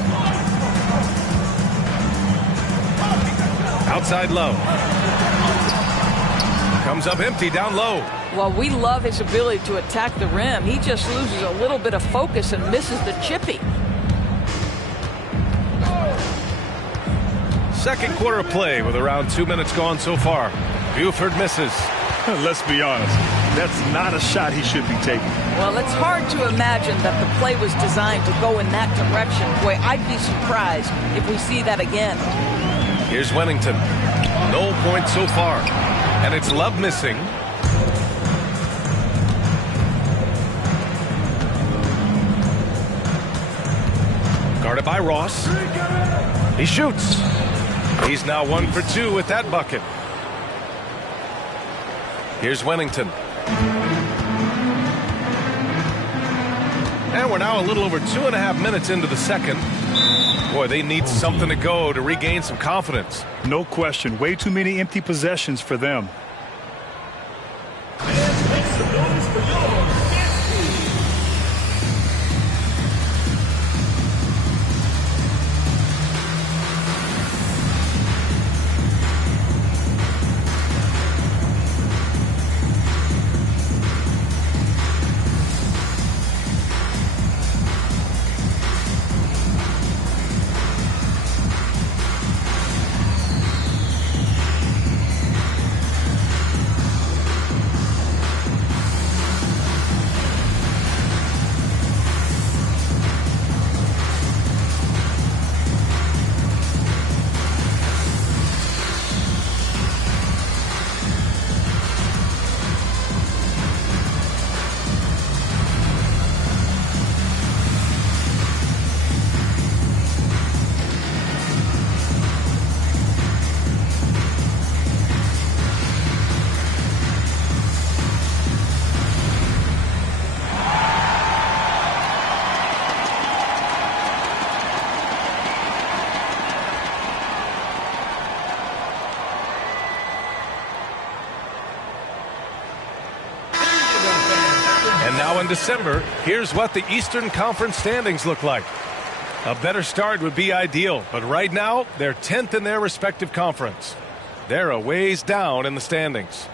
Outside low. Comes up empty down low. Well, we love his ability to attack the rim. He just loses a little bit of focus and misses the chippy. Second quarter of play with around 2 minutes gone so far. Buford misses. Let's be honest. That's not a shot he should be taking. Well, it's hard to imagine that the play was designed to go in that direction. Boy, I'd be surprised if we see that again. Here's Wennington. No points so far. And it's Love missing. Guarded by Ross. He shoots. He's now 1 for 2 with that bucket. Here's Wennington. And we're now a little over 2.5 minutes into the second. Boy, they need something to go to regain some confidence. No question. Way too many empty possessions for them. In December, here's what the Eastern Conference standings look like. A better start would be ideal, but right now, they're 10th in their respective conference. They're a ways down in the standings.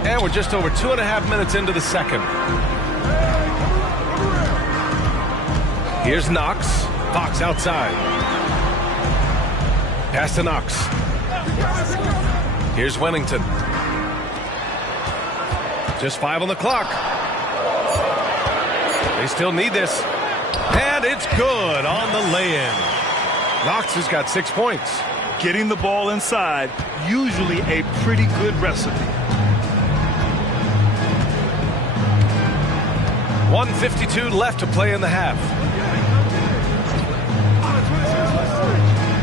And we're just over 2.5 minutes into the second. Here's Knox. Fox outside. Pass to Knox. Here's Wennington. Just 5 on the clock. They still need this. And it's good on the lay-in. Knox has got 6 points. Getting the ball inside, usually a pretty good recipe. 1:52 left to play in the half.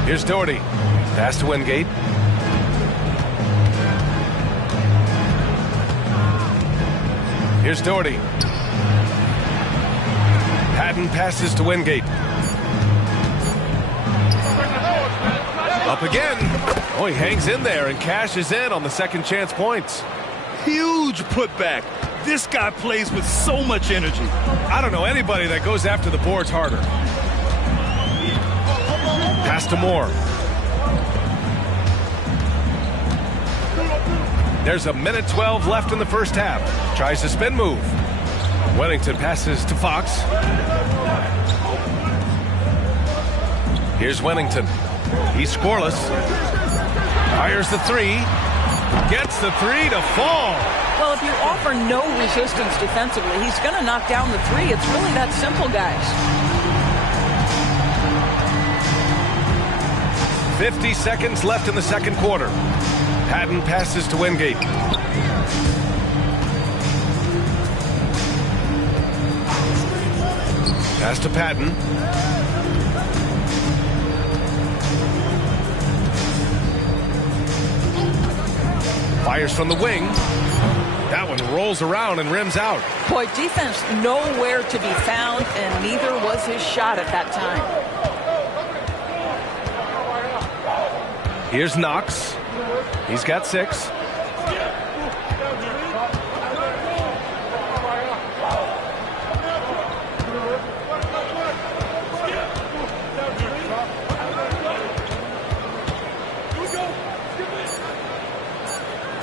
Here's Doherty. Pass to Wingate. Here's Doherty. Haddon passes to Wingate. Up again. Oh, he hangs in there and cashes in on the second chance points. Huge putback. This guy plays with so much energy. I don't know anybody that goes after the boards harder. Pass to Moore. There's 1:12 left in the first half. Tries the spin move. Wellington passes to Fox. Here's Wellington. He's scoreless. Fires the three. Gets the three to fall. Well, if you offer no resistance defensively, he's going to knock down the three. It's really that simple, guys. 50 seconds left in the second quarter. Haddon passes to Wingate. Pass to Patton. Fires from the wing. That one rolls around and rims out. Boy, defense nowhere to be found, and neither was his shot at that time. Here's Knox. He's got 6.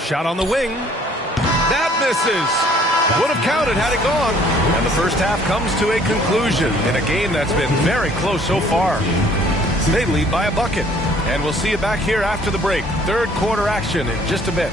Shot on the wing. That misses. Would have counted had it gone. And the first half comes to a conclusion in a game that's been very close so far. They lead by a bucket. And we'll see you back here after the break. Third quarter action in just a bit.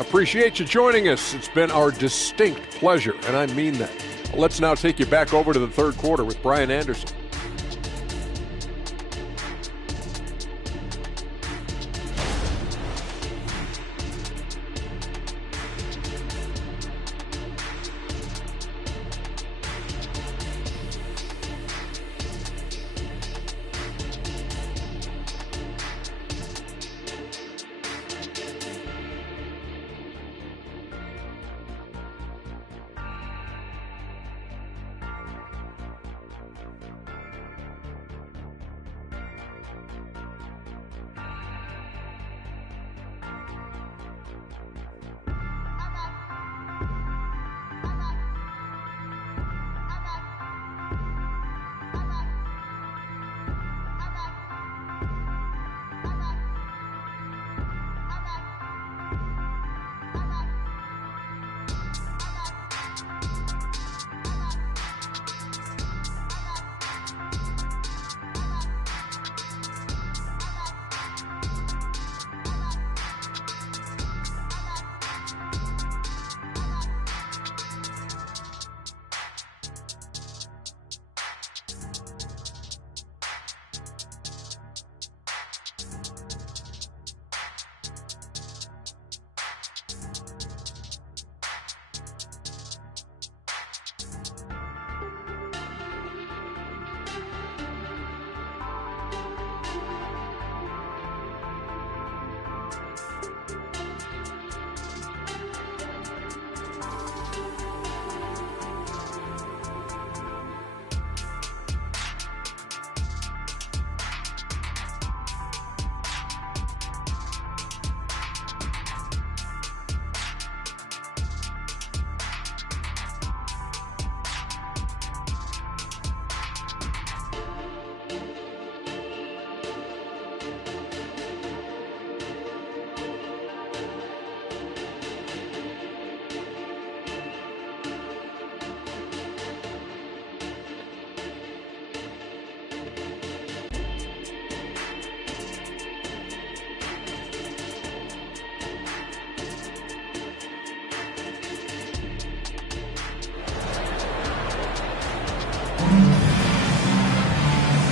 Appreciate you joining us. It's been our distinct pleasure, and I mean that. Let's now take you back over to the third quarter with Brian Anderson.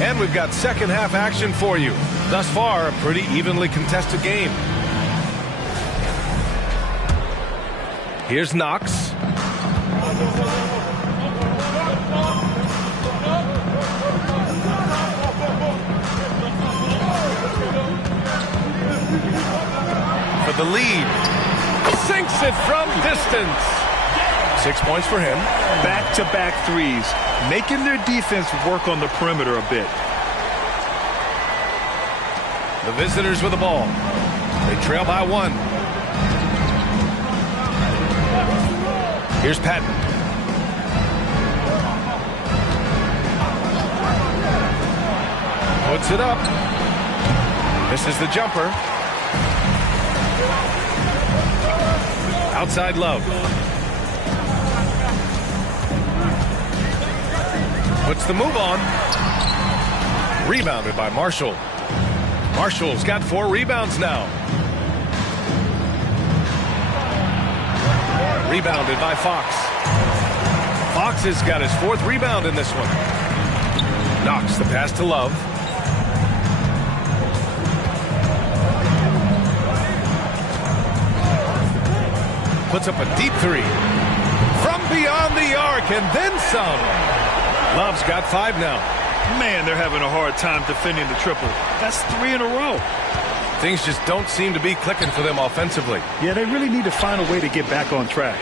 And we've got second half action for you. Thus far, a pretty evenly contested game. Here's Knox. For the lead. Sinks it from distance. 6 points for him. Back-to-back threes, making their defense work on the perimeter a bit. The visitors with the ball. They trail by 1. Here's Patton. Puts it up. Misses the jumper. Outside Love. Puts the move on. Rebounded by Marshall. Marshall's got 4 rebounds now. Rebounded by Fox. Knox has got his 4th rebound in this one. Knox, the pass to Love. Puts up a deep 3. From beyond the arc, and then some. Love's got 5 now. Man, they're having a hard time defending the triple. That's 3 in a row. Things just don't seem to be clicking for them offensively. Yeah, they really need to find a way to get back on track.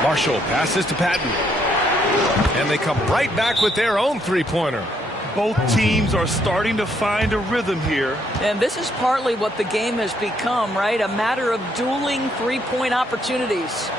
Marshall passes to Patton. And they come right back with their own three-pointer. Both teams are starting to find a rhythm here. And this is partly what the game has become, right? A matter of dueling three-point opportunities.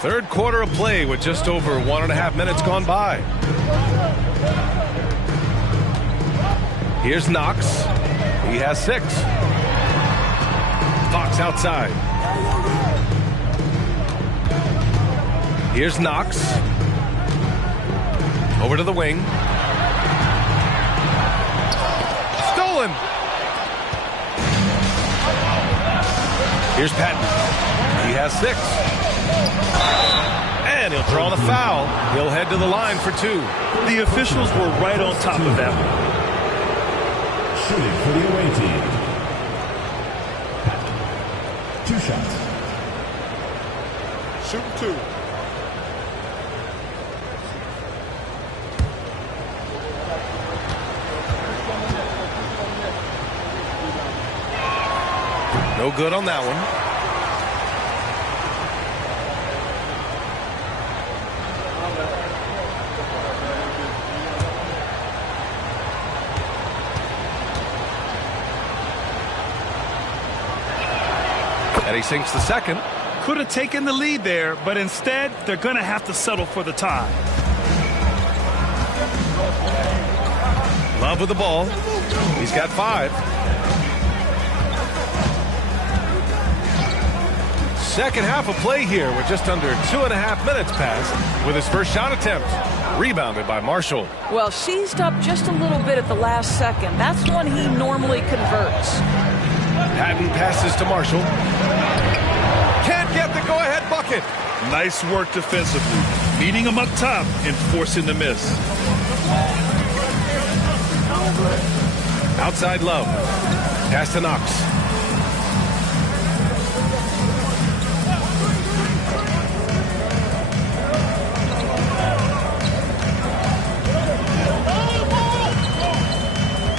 Third quarter of play with just over 1.5 minutes gone by. Here's Knox. He has 6. Fox outside. Here's Knox. Over to the wing. Stolen. Here's Patton. He has 6. And he'll draw the foul. He'll head to the line for 2. The officials were right on top of that one. Shooting for the away team. 2 shots. Shoot 2. No good on that one. And he sinks the second. Could have taken the lead there, but instead they're going to have to settle for the tie. Love with the ball. He's got 5. Second half of play here with just under 2.5 minutes passed with his first shot attempt. Rebounded by Marshall. Well, seized up just a little bit at the last second. That's when he normally converts. Patton passes to Marshall. Can't get the go-ahead bucket. Nice work defensively. Meeting him up top and forcing the miss. Outside Love. Pass to Knox.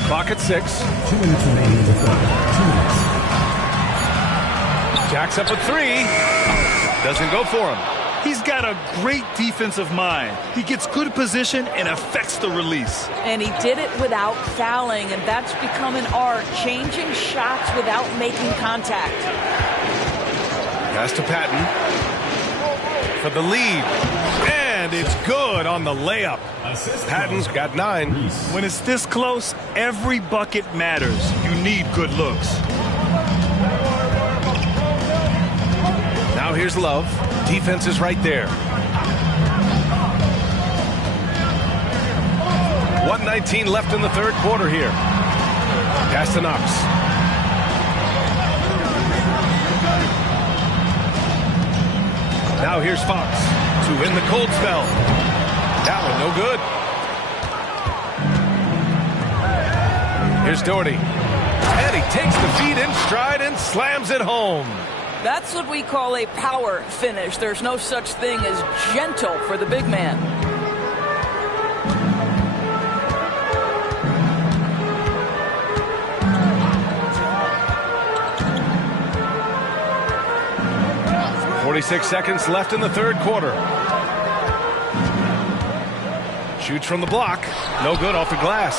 Clock at 6. 2 minutes remaining in the third. 2 minutes. Jacks up a 3. Doesn't go for him. He's got a great defensive mind. He gets good position and affects the release. And he did it without fouling, and that's become an art, changing shots without making contact. Pass to Patton. for the lead. And it's good on the layup. Patton's got 9. When it's this close, every bucket matters. You need good looks. Now here's Love. Defense is right there. 1:19 left in the third quarter here. Pass to Knox. Now here's Fox to win the cold spell. That one no good. Here's Doherty. And he takes the feed in stride and slams it home. That's what we call a power finish. There's no such thing as gentle for the big man. .46 seconds left in the third quarter. Shoots from the block. No good off the glass.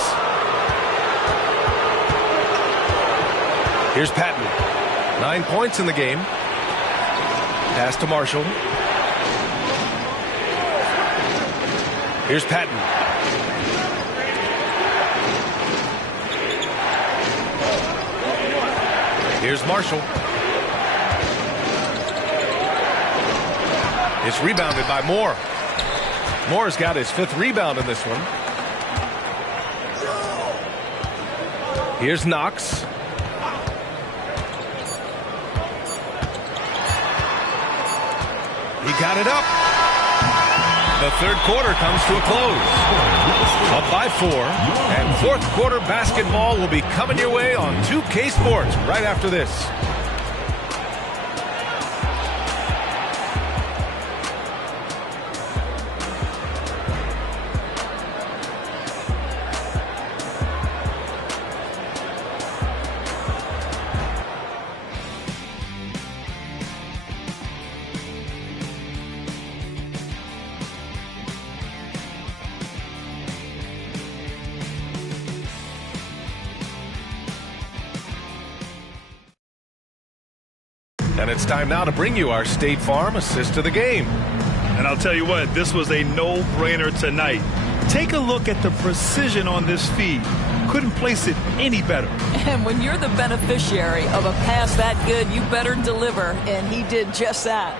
Here's Patton. 9 points in the game. Pass to Marshall. Here's Patton. Here's Marshall. It's rebounded by Moore. Moore's got his 5th rebound in this one. Here's Knox. He got it up. The third quarter comes to a close. Up by 4. And fourth quarter basketball will be coming your way on 2K Sports right after this. And it's time now to bring you our State Farm assist to the game. And I'll tell you what, this was a no-brainer tonight. Take a look at the precision on this feed. Couldn't place it any better. And when you're the beneficiary of a pass that good, you better deliver. And he did just that.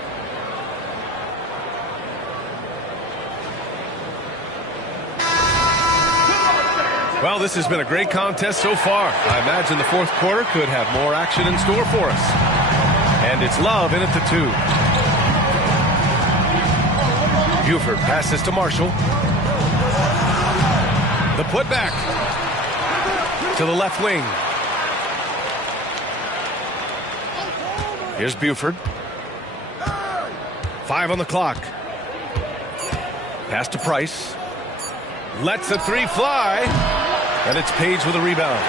Well, this has been a great contest so far. I imagine the fourth quarter could have more action in store for us. And it's Love in at the 2. Buford passes to Marshall. The putback to the left wing. Here's Buford. 5 on the clock. Pass to Price. Lets the 3 fly. And it's Page with a rebound.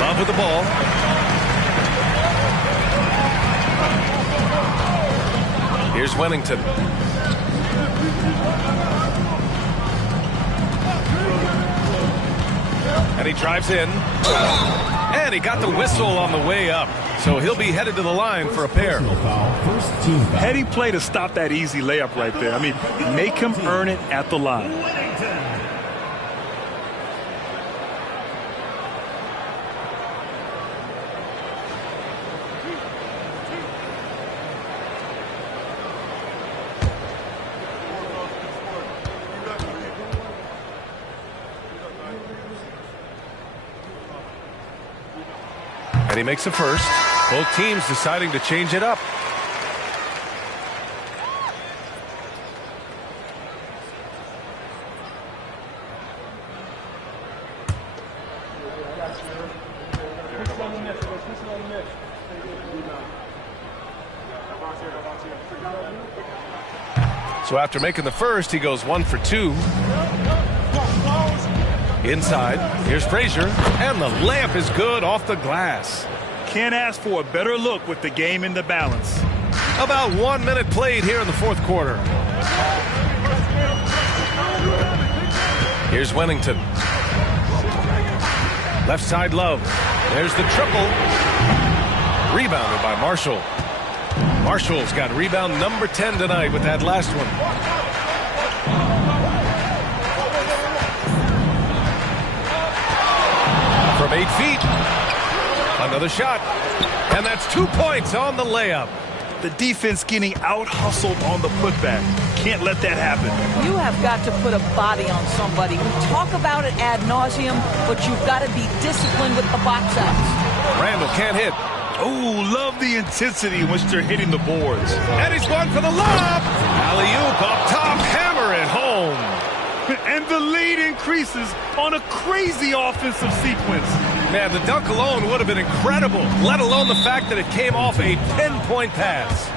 Love with the ball. Here's Wellington. And he drives in. And he got the whistle on the way up. So he'll be headed to the line for a pair. Heady play to stop that easy layup right there. I mean, make him earn it at the line. And he makes a first. Both teams deciding to change it up. So after making the first, he goes 1 for 2. Inside, here's Frazier, and the layup is good off the glass. Can't ask for a better look with the game in the balance. About 1 minute played here in the fourth quarter. Here's Wellington. Left side Love. There's the triple. Rebounded by Marshall. Marshall's got rebound number 10 tonight with that last one. From 8 feet. Another shot. And that's 2 points on the layup. The defense getting out-hustled on the putback. Can't let that happen. You have got to put a body on somebody. We talk about it ad nauseum, but you've got to be disciplined with the box outs. Randall can't hit. Oh, love the intensity in which they're hitting the boards. And he's going for the lob. Alley-oop up top, hammer it home. And the lead increases on a crazy offensive sequence. Man, the dunk alone would have been incredible, let alone the fact that it came off a 10-point pass.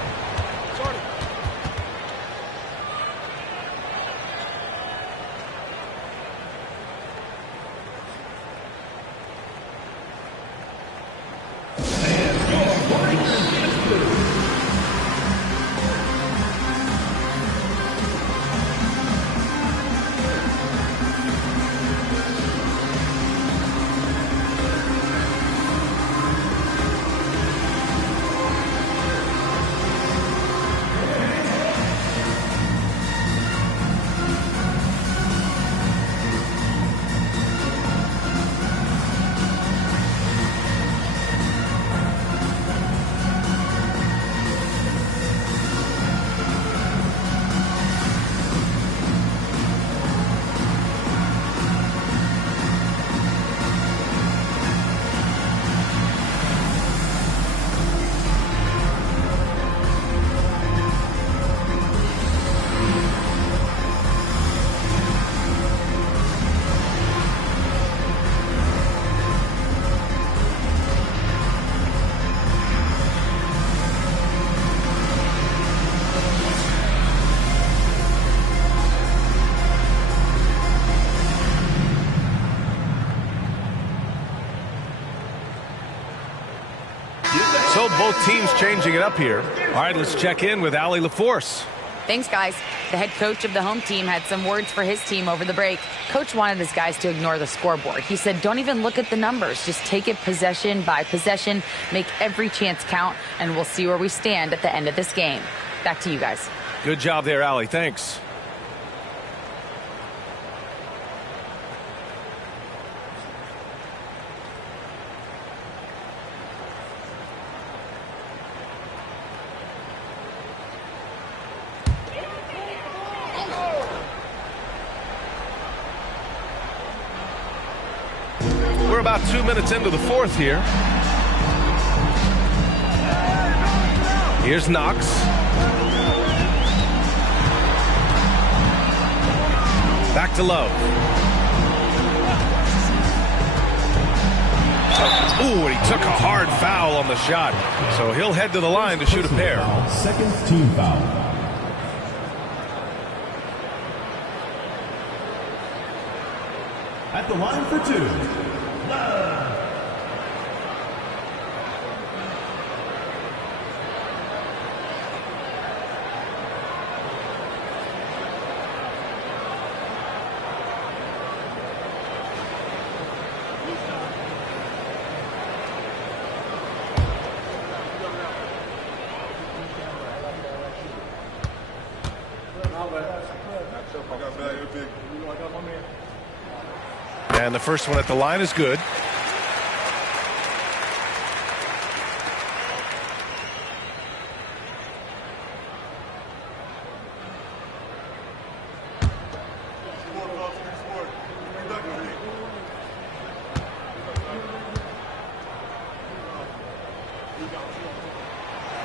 So both teams changing it up here. All right, let's check in with Allie LaForce. Thanks, guys. The head coach of the home team had some words for his team over the break. Coach wanted his guys to ignore the scoreboard. He said, don't even look at the numbers. Just take it possession by possession, make every chance count, and we'll see where we stand at the end of this game. Back to you guys. Good job there, Allie. Thanks. We're about 2 minutes into the fourth here. Here's Knox. Back to Love. Ooh, and he took a hard foul on the shot. So he'll head to the line to shoot a pair. Second team foul. At the line for two. And the first one at the line is good.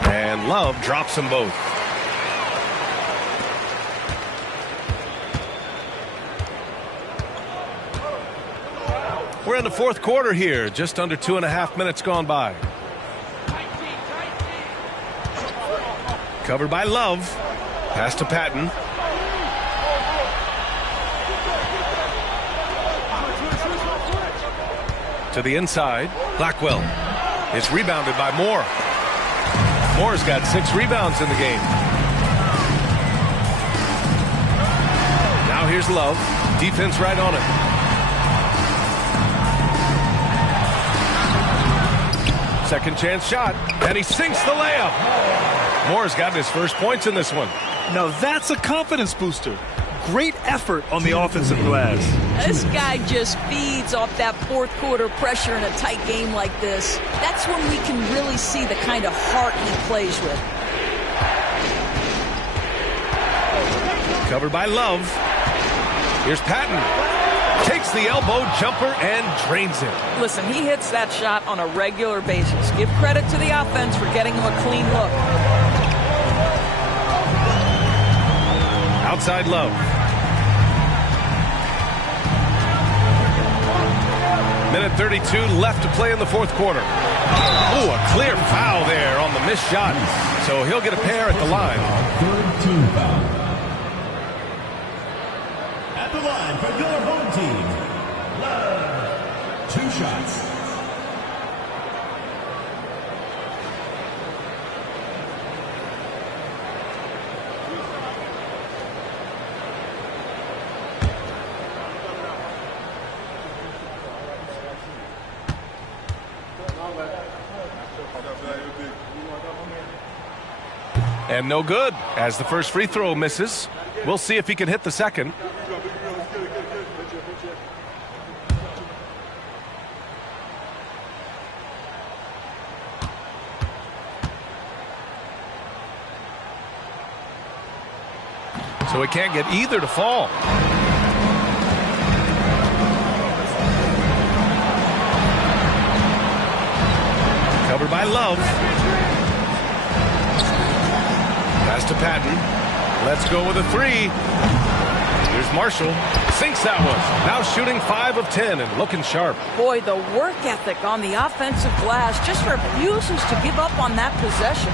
And Love drops them both. We're in the fourth quarter here, just under 2.5 minutes gone by. Covered by Love. Pass to Patton. To the inside. Blackwell. It's rebounded by Moore. Moore's got 6 rebounds in the game. Now here's Love. Defense right on it. Second chance shot, and he sinks the layup. Moore's gotten his first points in this one. Now that's a confidence booster. Great effort on the offensive glass. This guy just feeds off that fourth quarter pressure in a tight game like this. That's when we can really see the kind of heart he plays with. Covered by Love. Here's Patton. Takes the elbow jumper and drains it. Listen, he hits that shot on a regular basis. Give credit to the offense for getting him a clean look. Outside Love. Minute 32 left to play in the fourth quarter. Ooh, a clear foul there on the missed shot. So he'll get a pair at the line. Third team foul. At the line for your home team, Love. 2 shots. And no good, as the first free throw misses. We'll see if he can hit the second. So he can't get either to fall. Covered by Love. Pass to Patton. Let's go with a 3. Here's Marshall. Sinks that one. Now shooting 5 of 10 and looking sharp. Boy, the work ethic on the offensive glass just refuses to give up on that possession.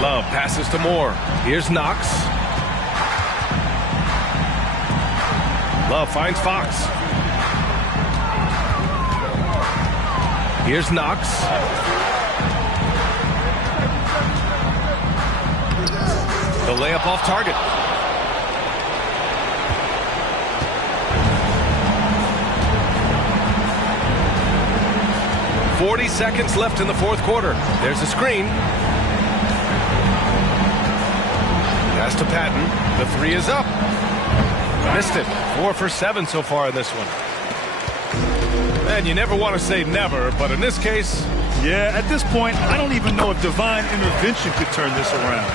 Love passes to Moore. Here's Knox. Love finds Fox. Here's Knox. The layup off target. "40 seconds left in the fourth quarter. There's a screen. Pass to Patton. The 3 is up. Missed it. 4 for 7 so far in this one. And you never want to say never, but in this case... Yeah, at this point, I don't even know if divine intervention could turn this around.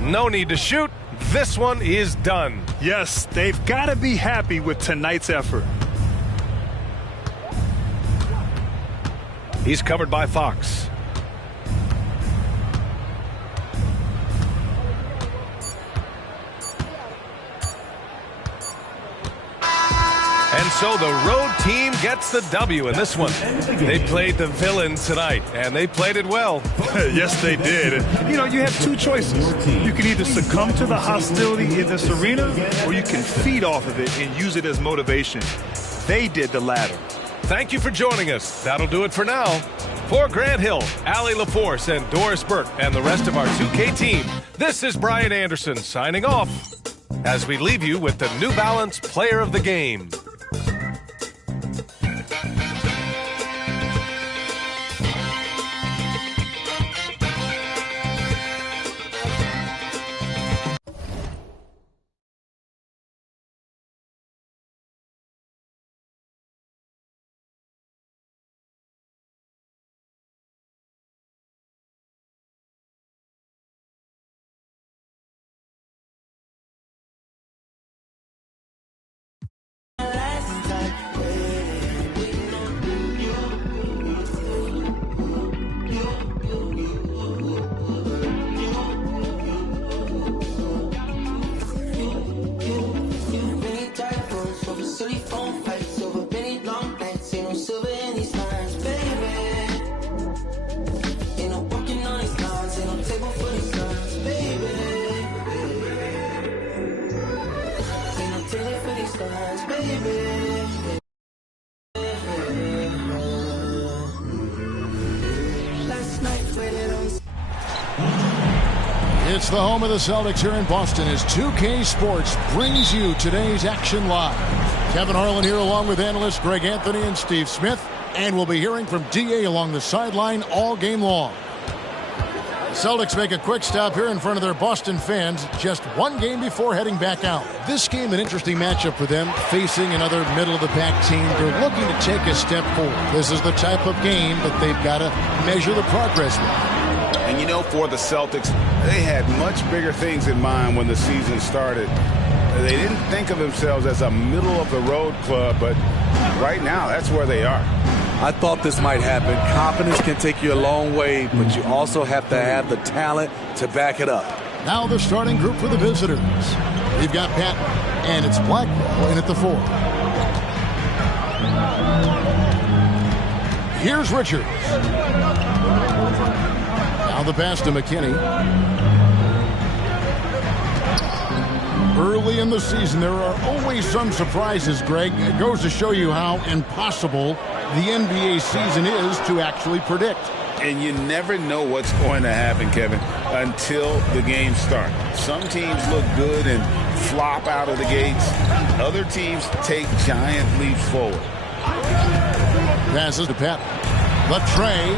No need to shoot. This one is done. Yes, they've got to be happy with tonight's effort. He's covered by Fox. And so the road team gets the W in this one. They played the villain tonight, and they played it well. Yes, they did. And, you know, you have 2 choices. You can either succumb to the hostility in this arena, or you can feed off of it and use it as motivation. They did the latter. Thank you for joining us. That'll do it for now. For Grant Hill, Allie LaForce, and Doris Burke, and the rest of our 2K team, this is Brian Anderson signing off as we leave you with the New Balance Player of the Game. It's the home of the Celtics here in Boston as 2K Sports brings you today's action live. Kevin Harlan here along with analysts Greg Anthony and Steve Smith. And we'll be hearing from D.A. along the sideline all game long. Celtics make a quick stop here in front of their Boston fans just one game before heading back out. This game an interesting matchup for them, facing another middle-of-the-pack team. They're looking to take a step forward. This is the type of game that they've got to measure the progress with. And you know, for the Celtics, they had much bigger things in mind when the season started. They didn't think of themselves as a middle-of-the-road club, but right now that's where they are. I thought this might happen. Confidence can take you a long way, but you also have to have the talent to back it up. Now the starting group for the visitors. We've got Patton, and it's Blackwell in at the 4. Here's Richards. Now the pass to McKinney. Early in the season, there are always some surprises, Greg. It goes to show you how impossible the NBA season is to actually predict. And you never know what's going to happen, Kevin, until the game starts. Some teams look good and flop out of the gates. Other teams take giant leaps forward. Passes to Pat. The tray.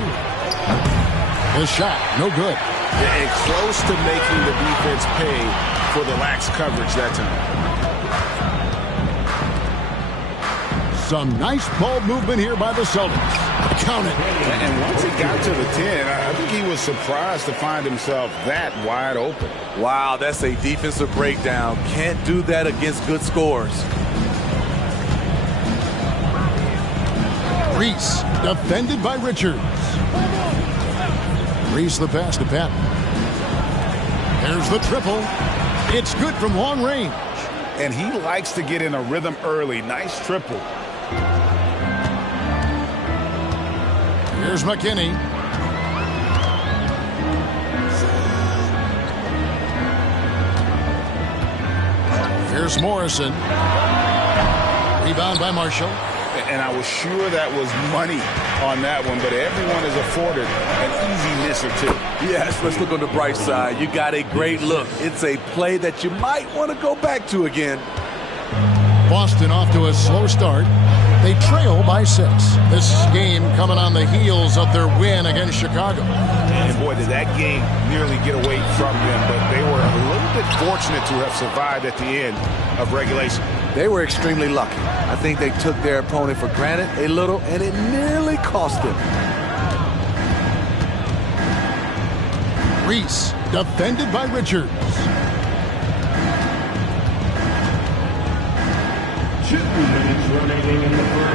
The shot, no good. And close to making the defense pay for the lax coverage that time. Some nice ball movement here by the Celtics. Count it. And once he got to the 10, I think he was surprised to find himself that wide open. Wow, that's a defensive breakdown. Can't do that against good scores. Reese, defended by Richards. Reese the pass to Patton. There's the triple. It's good from long range. And he likes to get in a rhythm early. Nice triple. Here's McKinney. Here's Morrison. Rebound by Marshall. And I was sure that was money on that one, but everyone is afforded an easy miss or two. Yes, let's look on the bright side. You got a great look. It's a play that you might want to go back to again. Boston off to a slow start. They trail by 6. This game coming on the heels of their win against Chicago. And boy, did that game nearly get away from them, but they were a little bit fortunate to have survived at the end of regulation. They were extremely lucky. I think they took their opponent for granted a little, and it nearly cost them. Reese, defended by Richards.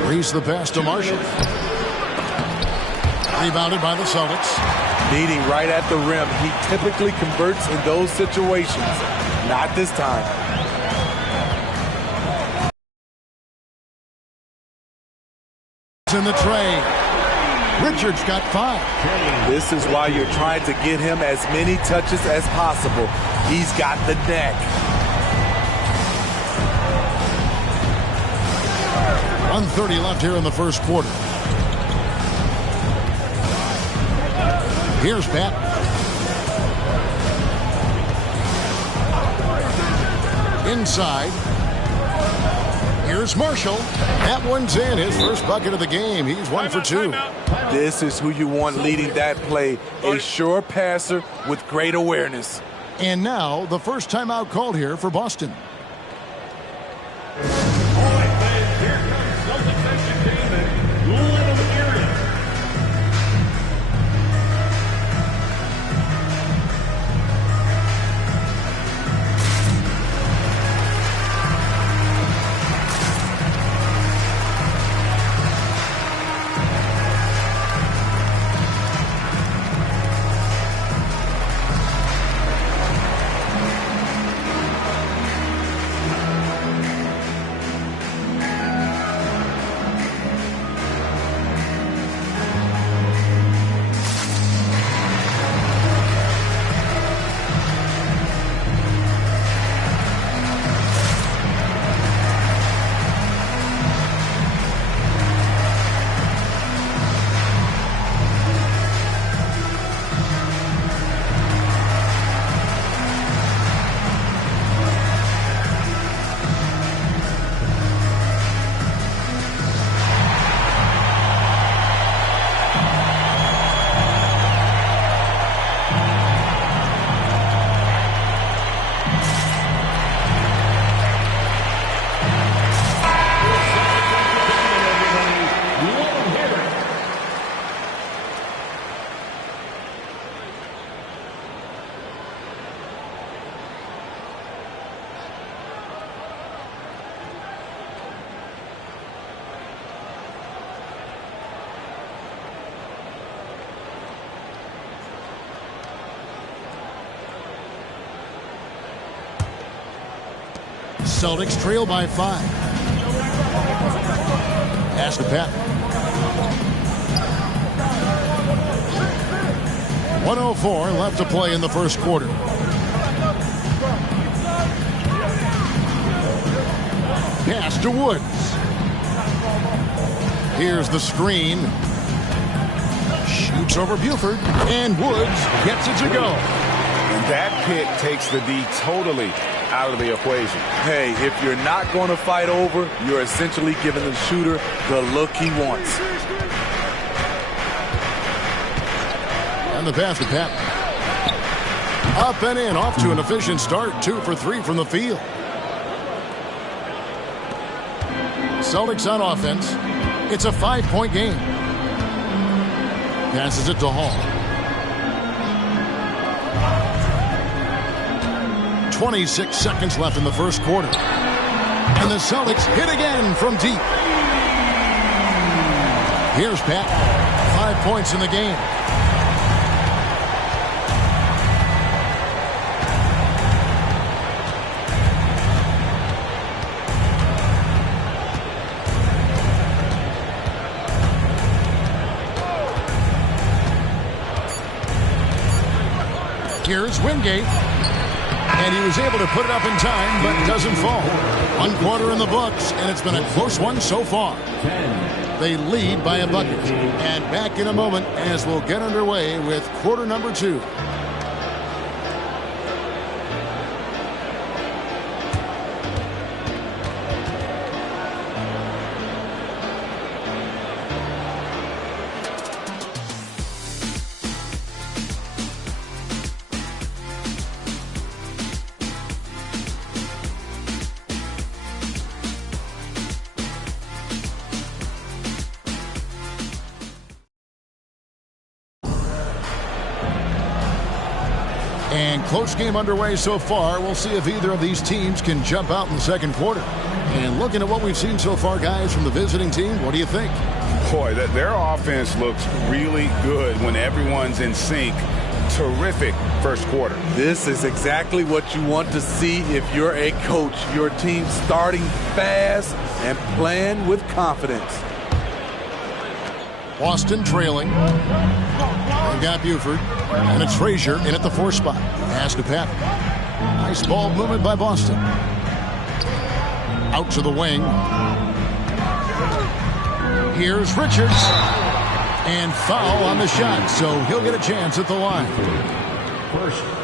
Reese the pass to Marshall. Rebounded by the Celtics. Meeting right at the rim. He typically converts in those situations. Not this time. In the tray. Richards got 5. This is why you're trying to get him as many touches as possible. He's got the neck. 1:30 left here in the first quarter. Here's Pat. Inside. Here's Marshall. That one's in. His first bucket of the game. He's 1 for 2. This is who you want leading that play. A sure passer with great awareness. And now the first timeout called here for Boston. Celtics trail by 5. Pass to Pat. 1:04 left to play in the first quarter. Pass to Woods. Here's the screen. Shoots over Buford, and Woods gets it to go. And that pick takes the D totally out of the equation. Hey, if you're not going to fight over, you're essentially giving the shooter the look he wants. And the pass to Pat. Up and in, off to an efficient start. 2 for 3 from the field. Celtics on offense. It's a 5-point game. Passes it to Hall. 26 seconds left in the first quarter. And the Celtics hit again from deep. Here's Pat. 5 points in the game. Here's Wingate. And he was able to put it up in time, but doesn't fall. 1 quarter in the books, and it's been a close one so far. They lead by a bucket. And back in a moment as we'll get underway with quarter number 2. And close game underway so far. We'll see if either of these teams can jump out in the second quarter. And looking at what we've seen so far, guys, from the visiting team, what do you think? Boy, their offense looks really good when everyone's in sync. Terrific first quarter. This is exactly what you want to see if you're a coach. Your team starting fast and playing with confidence. Boston trailing. They got Buford. And it's Frazier in at the 4 spot. Pass to Pat. Nice ball movement by Boston. Out to the wing. Here's Richards. And foul on the shot, so he'll get a chance at the line.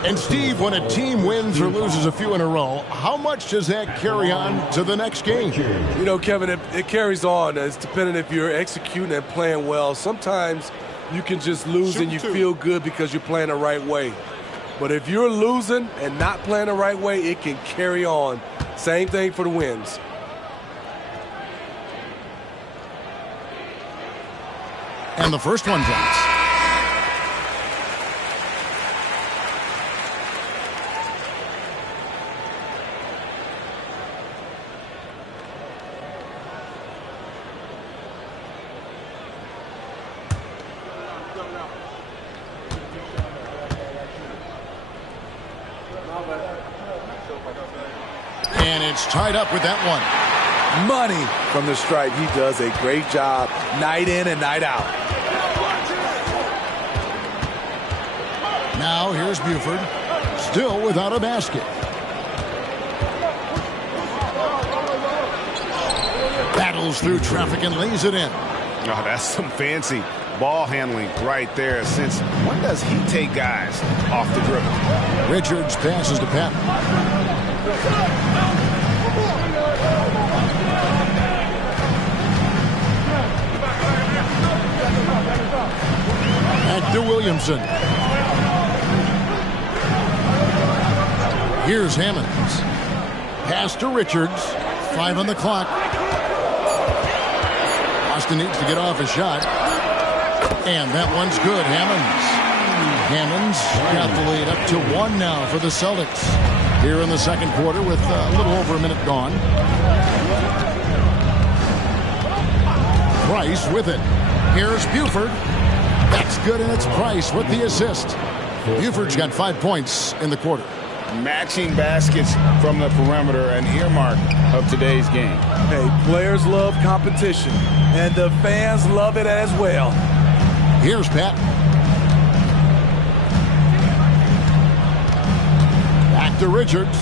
And Steve, when a team wins or loses a few in a row, how much does that carry on to the next game? You know, Kevin, it carries on. It's depending if you're executing and playing well. Sometimes you can just lose and you feel good because you're playing the right way. But if you're losing and not playing the right way, it can carry on. Same thing for the wins. And the first one drops. And it's tied up with that one. Money from the stripe. He does a great job night in and night out. Now here's Buford, still without a basket. Battles through traffic and lays it in. Oh, that's some fancy ball handling right there. Since when does he take guys off the dribble? Richards passes to Pat. Back to Williamson. Here's Hammonds. Pass to Richards. 5 on the clock. Boston needs to get off a shot. And that one's good. Hammonds got the lead up to 1 now for the Celtics. Here in the second quarter with a little over a minute gone. Price with it. Here's Buford. That's good, and it's Price with the assist. Buford's got 5 points in the quarter. matching baskets from the perimeter, an earmark of today's game. Hey, players love competition, and the fans love it as well. Here's Pat. Back to Richards.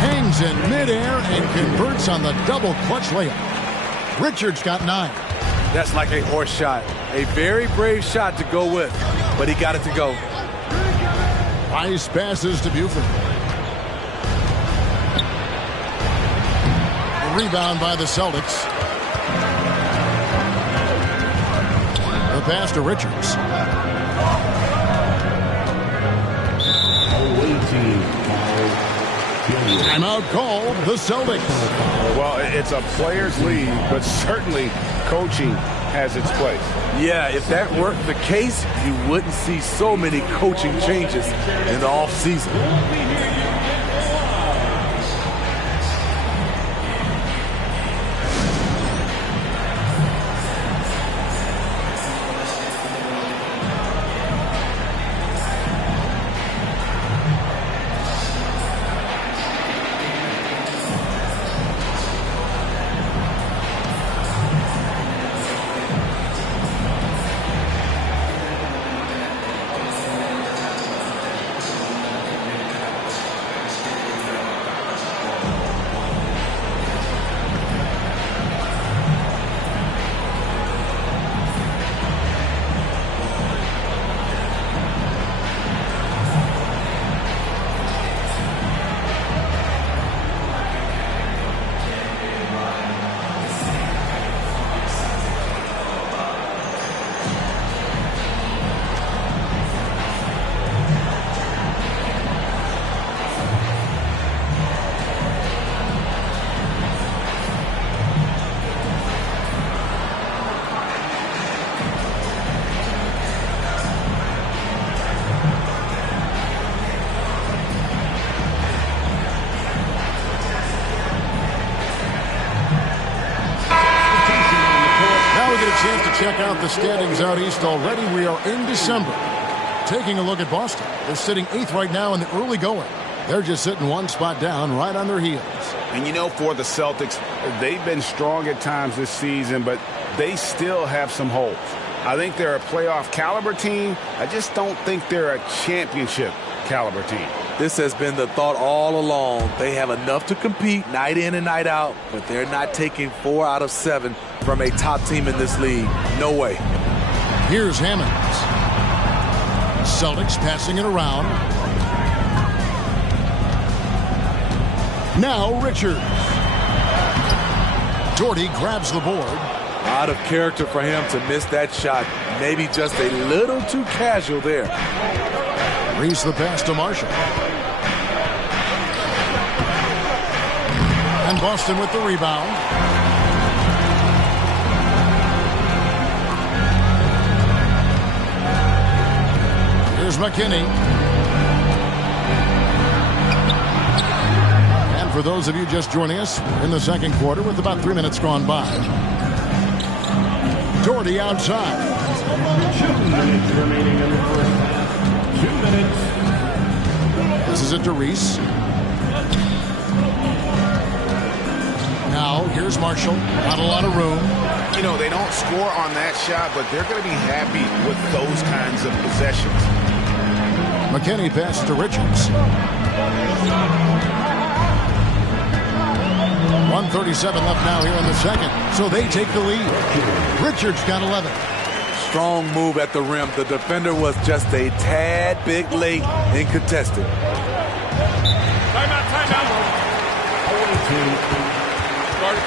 Hangs in midair and converts on the double clutch layup. Richards got 9. That's like a horse shot. A very brave shot to go with, but he got it to go. Nice passes to Buford. A rebound by the Celtics. The pass to Richards. Timeout called, the Celtics. Well, it's a players' league, but certainly coaching has its place. Yeah, if that weren't the case, you wouldn't see so many coaching changes in the offseason. Check out the standings out east already. We are in December. Taking a look at Boston. They're sitting 8th right now in the early going. They're just sitting one spot down right on their heels. And you know, for the Celtics, they've been strong at times this season, but they still have some holes. I think they're a playoff caliber team. I just don't think they're a championship caliber team. This has been the thought all along. They have enough to compete night in and night out, but they're not taking 4 out of 7 from a top team in this league. No way. Here's Hammonds. Celtics passing it around. Now Richards. Doherty grabs the board. Out of character for him to miss that shot. Maybe just a little too casual there. Reese the pass to Marshall. And Boston with the rebound. Here's McKinney. And for those of you just joining us in the second quarter with about 3 minutes gone by. Doherty outside. 2 minutes remaining in the first half. 2 minutes. This is it to Reese. Now, here's Marshall. Not a lot of room. You know, they don't score on that shot, but they're going to be happy with those kinds of possessions. McKinney passes to Richards. 1:37 left now here in the second. So they take the lead. Richards got 11. Strong move at the rim. The defender was just a tad bit late in contesting. Timeout, timeout. 42. Start.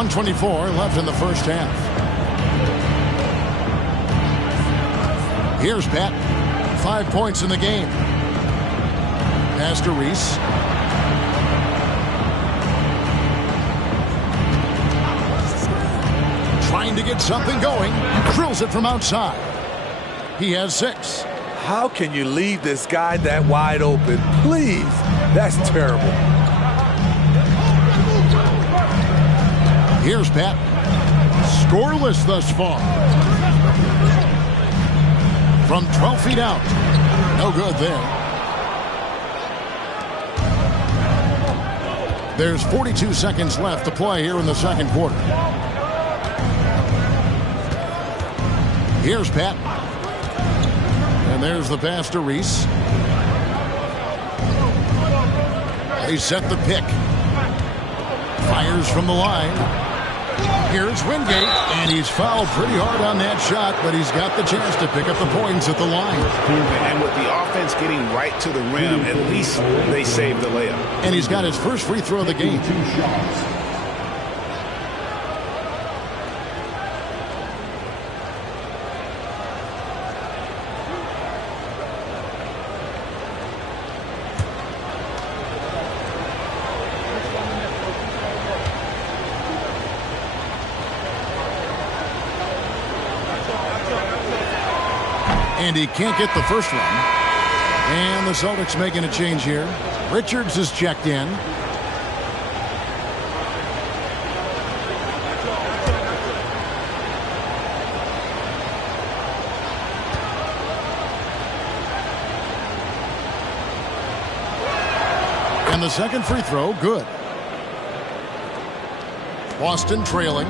1:24 left in the first half. Here's Pat. 5 points in the game. Pass to Reese. Trying to get something going. Drills it from outside. He has 6. How can you leave this guy that wide open? Please. That's terrible. Here's Pat. Scoreless thus far. From 12 feet out. No good there. There's 42 seconds left to play here in the second quarter. Here's Pat. And there's the pass to Reese. They set the pick. Fires from the line. Here's Wingate, and he's fouled pretty hard on that shot, but he's got the chance to pick up the points at the line. And with the offense getting right to the rim, at least they saved the layup. And he's got his first free throw of the game. And he can't get the first one. And the Celtics making a change here. Richards is checked in. And the second free throw, good. Boston trailing.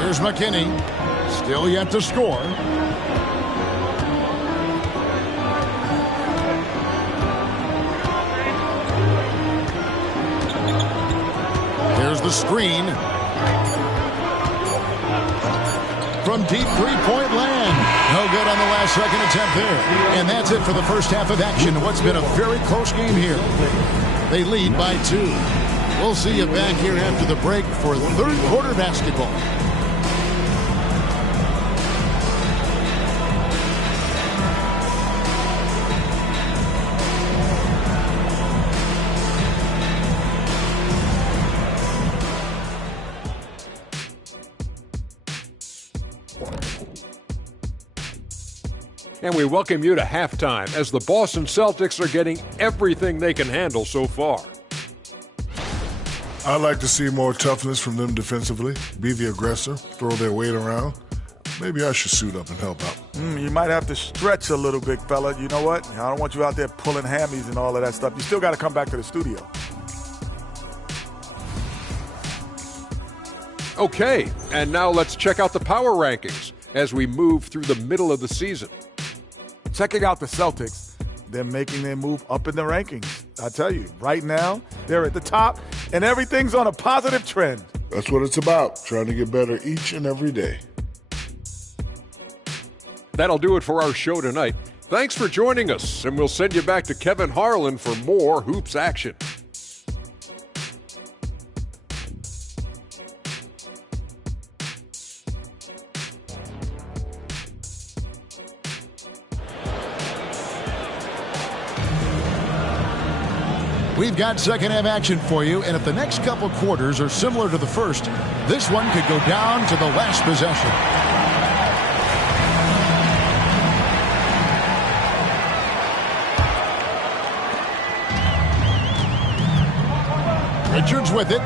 Here's McKinney. Still yet to score. Here's the screen. From deep three-point land. No good on the last second attempt there. And that's it for the first half of action. What's been a very close game here. They lead by 2. We'll see you back here after the break for third quarter basketball. And we welcome you to halftime as the Boston Celtics are getting everything they can handle so far. I'd like to see more toughness from them defensively. Be the aggressor, throw their weight around. Maybe I should suit up and help out. You might have to stretch a little, big fella. You know what? I don't want you out there pulling hammies and all of that stuff. You still got to come back to the studio. Okay, and now let's check out the power rankings as we move through the middle of the season. Checking out the Celtics, they're making their move up in the rankings. I tell you, right now, they're at the top, and everything's on a positive trend. That's what it's about, trying to get better each and every day. That'll do it for our show tonight. Thanks for joining us, and we'll send you back to Kevin Harlan for more Hoops action. We've got second half action for you, and if the next couple quarters are similar to the first, this one could go down to the last possession. Richards with it.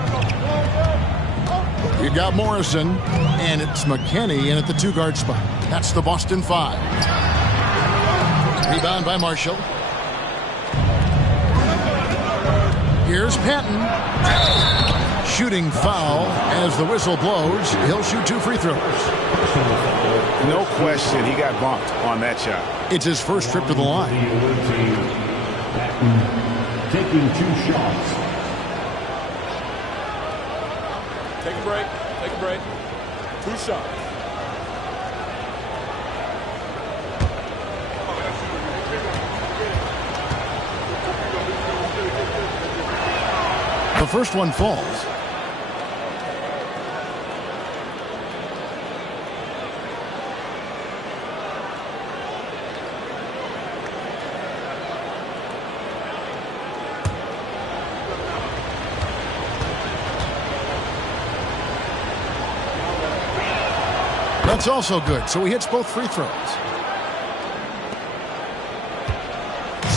You got Morrison, and it's McKinney in at the 2-guard spot. That's the Boston 5. Rebound by Marshall. Here's Patton. Shooting foul as the whistle blows. He'll shoot 2 free throws. No question, he got bumped on that shot. It's his first trip to the line. Taking 2 shots. Take a break. Take a break. 2 shots. The first one falls. That's also good, so he hits both free throws.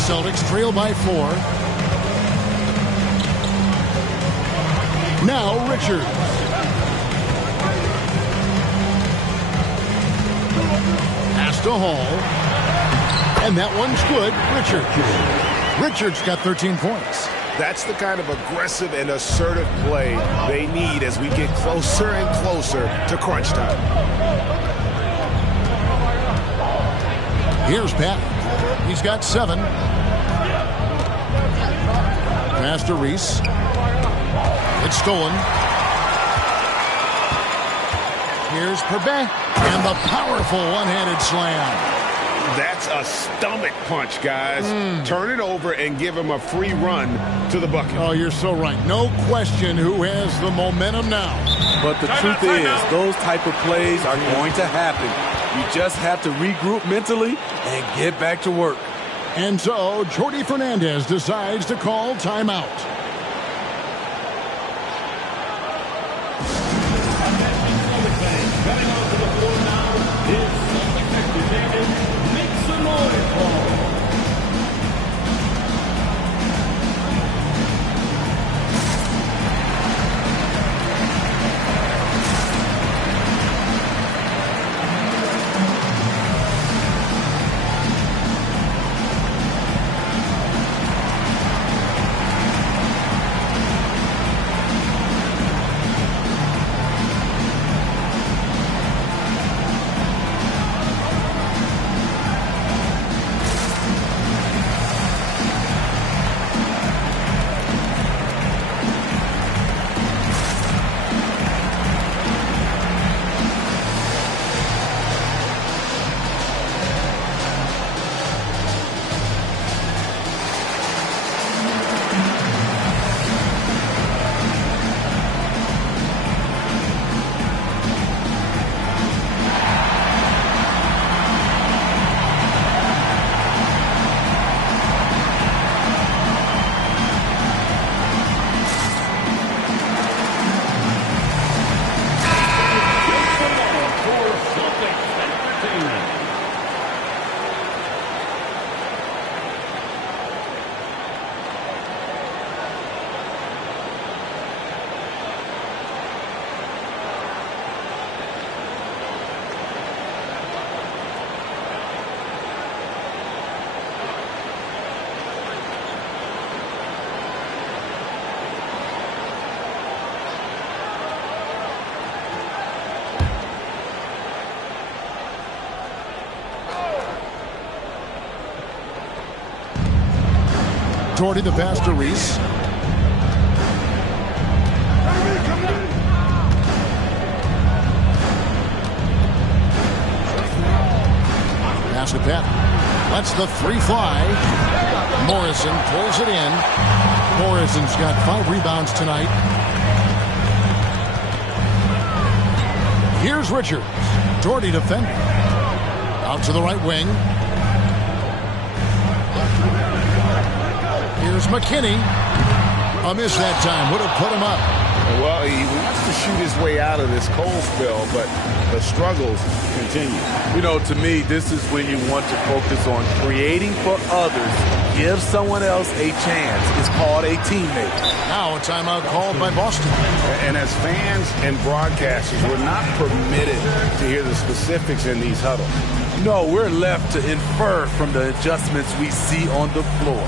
Celtics trail by 4. Now Richards. Pass to Hall. And that one's good. Richards got 13 points. That's the kind of aggressive and assertive play they need as we get closer and closer to crunch time. Here's Pat. He's got 7. Pass to Reese. It's stolen. Here's Perbet. And the powerful one-handed slam. That's a stomach punch, guys. Turn it over and give him a free run to the bucket. Oh, you're so right. No question who has the momentum now. But the truth is, those type of plays are going to happen. You just have to regroup mentally and get back to work. And so, Jordi Fernandez decides to call timeout. Coming onto the floor now is Celtic captain, make some noise, Paul. Jordi the pass to Reese. Pass to Pat. Lets the 3 fly. Morrison pulls it in. Morrison's got 5 rebounds tonight. Here's Richards. Jordi defending. Out to the right wing. Here's McKinney. A miss that time. Would have put him up. Well, he wants to shoot his way out of this cold spell, but the struggles continue. You know, to me, this is when you want to focus on creating for others. Give someone else a chance. It's called a teammate. Now a timeout called by Boston. And as fans and broadcasters, we're not permitted to hear the specifics in these huddles. No, we're left to infer from the adjustments we see on the floor.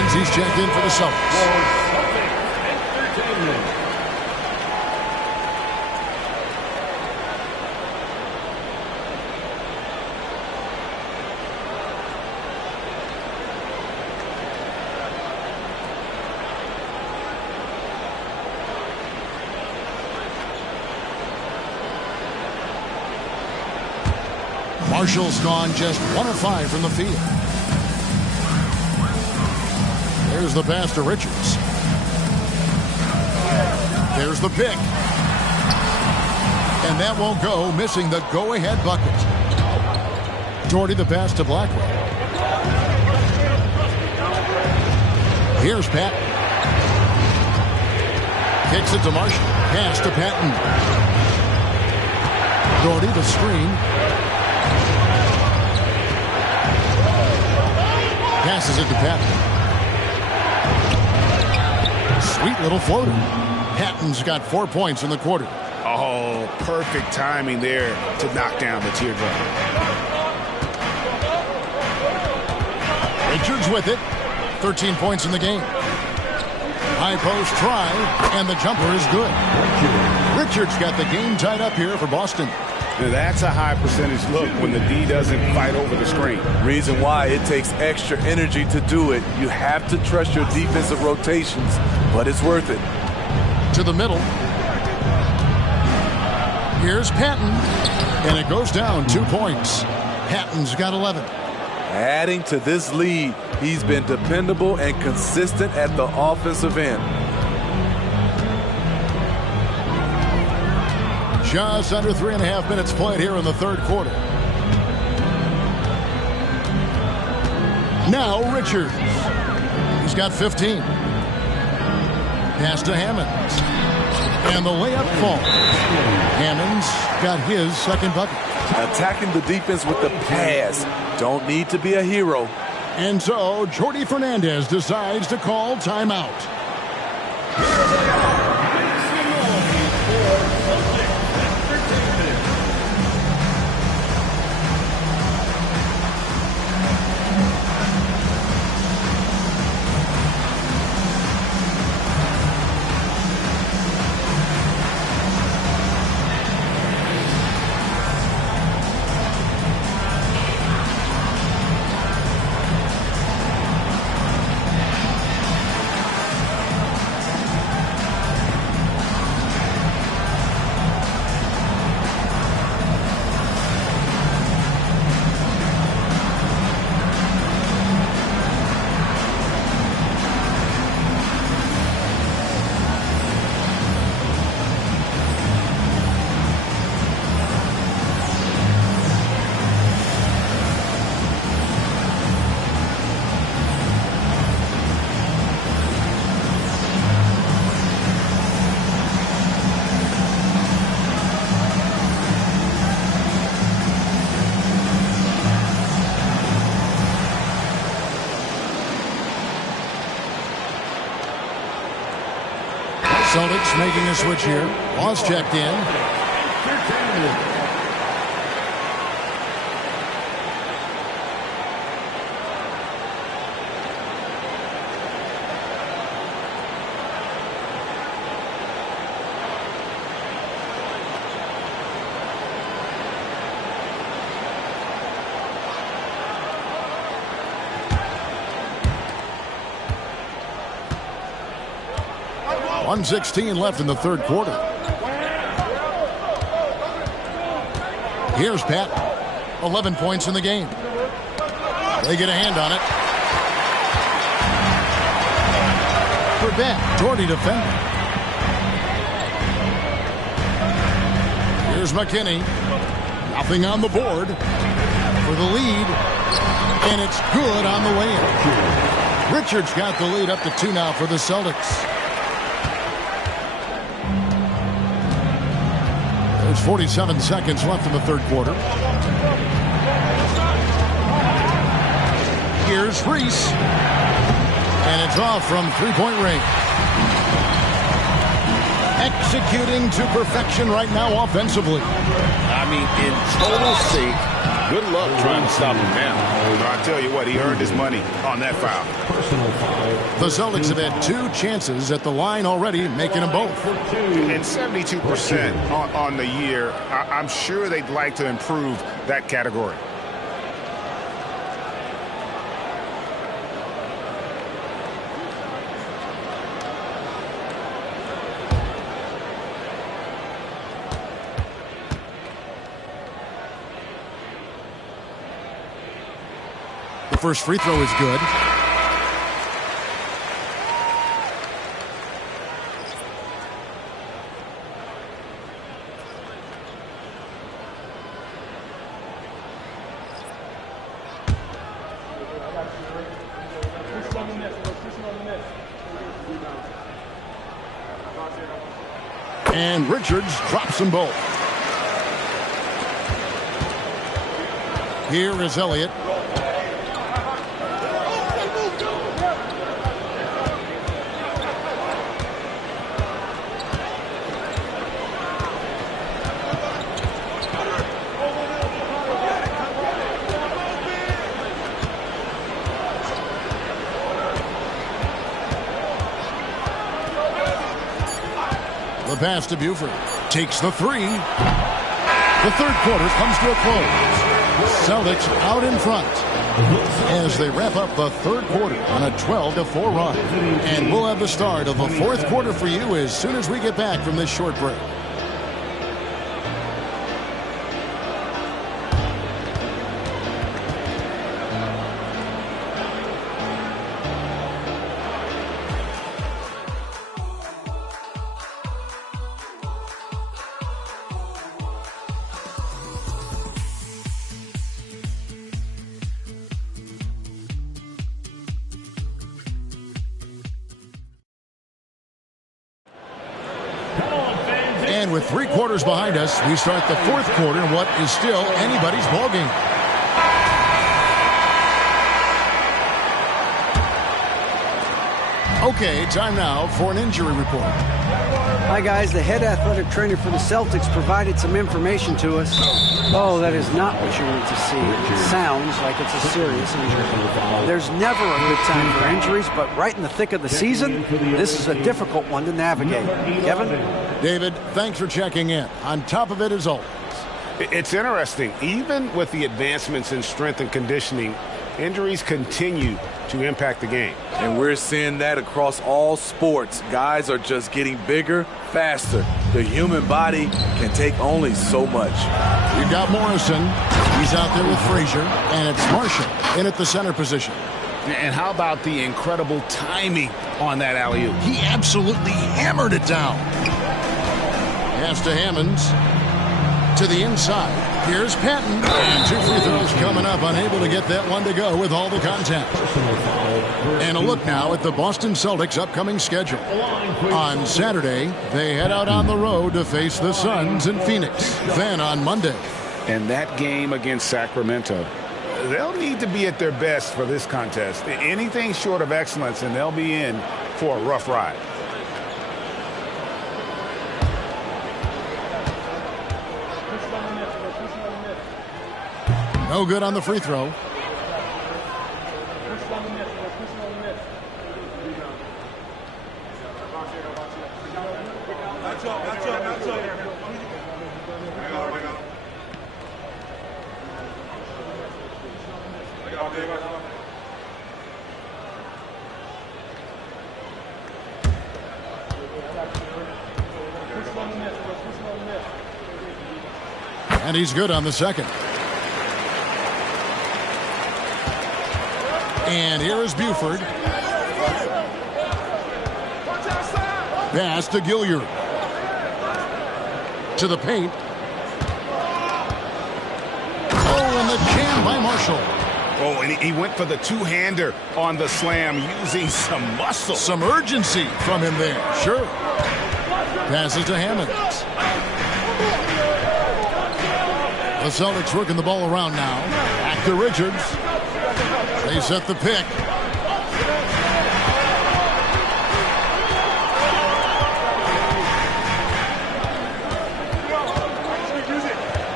Hammonds, he's checked in for the Celtics. Marshall's gone just 1 of 5 from the field. There's the pass to Richards. There's the pick. And that won't go, missing the go-ahead bucket. Doherty the pass to Blackwell. Here's Pat. Kicks it to Marshall. Pass to Patton. Doherty the screen. Passes it to Patton. Sweet little floater. Patton's got 4 points in the quarter. Oh, perfect timing there to knock down the teardrop. Richards with it. 13 points in the game. High post try, and the jumper is good. Richards got the game tied up here for Boston. Now that's a high percentage look when the D doesn't fight over the screen. Reason why it takes extra energy to do it. You have to trust your defensive rotations, but it's worth it. To the middle. Here's Patton, and it goes down 2 points. Patton's got 11. Adding to this lead, he's been dependable and consistent at the offensive end. Just under 3.5 minutes played here in the third quarter. Now Richards. He's got 15. Pass to Hammonds. And the layup falls. Hammonds got his second bucket. Attacking the defense with the pass. Don't need to be a hero. And so Jordi Fernandez decides to call timeout. Celtics making a switch here. Laws checked in. .116 left in the third quarter. Here's Pat. 11 points in the game. They get a hand on it. For Pat. Doherty defending. Here's McKinney. Nothing on the board for the lead. And it's good on the way in. Richards got the lead up to 2 now for the Celtics. There's 47 seconds left in the third quarter. Here's Reese. And it's off from three-point range. Executing to perfection right now offensively. I mean, in total sync, Good luck trying to stop him now. I tell you what, he earned his money on that foul. The Celtics have had 2 chances at the line already, making them both. And 72% on the year. I'm sure they'd like to improve that category. The first free throw is good. And Richards drops them both. Here is Elliott. The pass to Buford. Takes the 3. The third quarter comes to a close. Celtics out in front as they wrap up the third quarter on a 12-4 run. And we'll have the start of the fourth quarter for you as soon as we get back from this short break. And with 3 quarters behind us, we start the fourth quarter in what is still anybody's ballgame. Okay, time now for an injury report. Hi, guys. The head athletic trainer for the Celtics provided some information to us. Oh, that is not what you want to see. It sounds like it's a serious injury. There's never a good time for injuries, but right in the thick of the season, this is a difficult one to navigate. Kevin? David, thanks for checking in. On top of it, as always. It's interesting. Even with the advancements in strength and conditioning, injuries continue to impact the game. And we're seeing that across all sports. Guys are just getting bigger, faster. The human body can take only so much. You've got Morrison. He's out there with Frazier. And it's Marshall in at the center position. And how about the incredible timing on that alley-oop? He absolutely hammered it down. Pass to Hammonds. To the inside. Here's Patton. And 2 free throws coming up. Unable to get that one to go with all the contact. And a look now at the Boston Celtics' upcoming schedule. On Saturday, they head out on the road to face the Suns in Phoenix. Then on Monday. And that game against Sacramento, they'll need to be at their best for this contest. Anything short of excellence, and they'll be in for a rough ride. No good on the free throw. And he's good on the second. And here is Buford. Pass to Gilliard. To the paint. Oh, and the jam by Marshall. Oh, and he went for the two-hander on the slam using some muscle. Some urgency from him there. Sure. Passes to Hammonds. The Celtics working the ball around now. Back to Richards. They set the pick.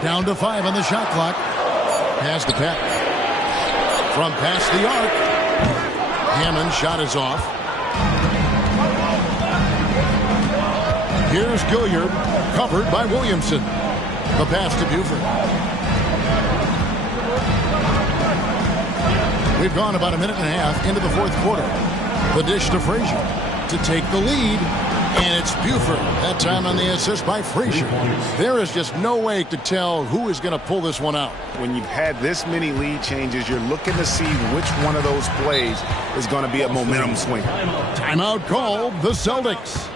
Down to 5 on the shot clock. Pass to Patton. From past the arc. Hammond's shot is off. Here's Gilliard, covered by Williamson. The pass to Buford. We've gone about a minute and a half into the fourth quarter. The dish to Frazier to take the lead. And it's Buford. That time on the assist by Frazier. There is just no way to tell who is going to pull this one out. When you've had this many lead changes, you're looking to see which one of those plays is going to be a momentum swing. Timeout called the Celtics.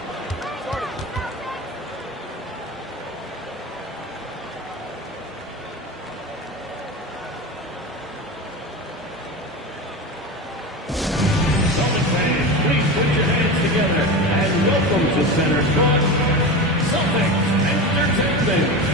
Welcome to Center Court, Celtics Entertainment.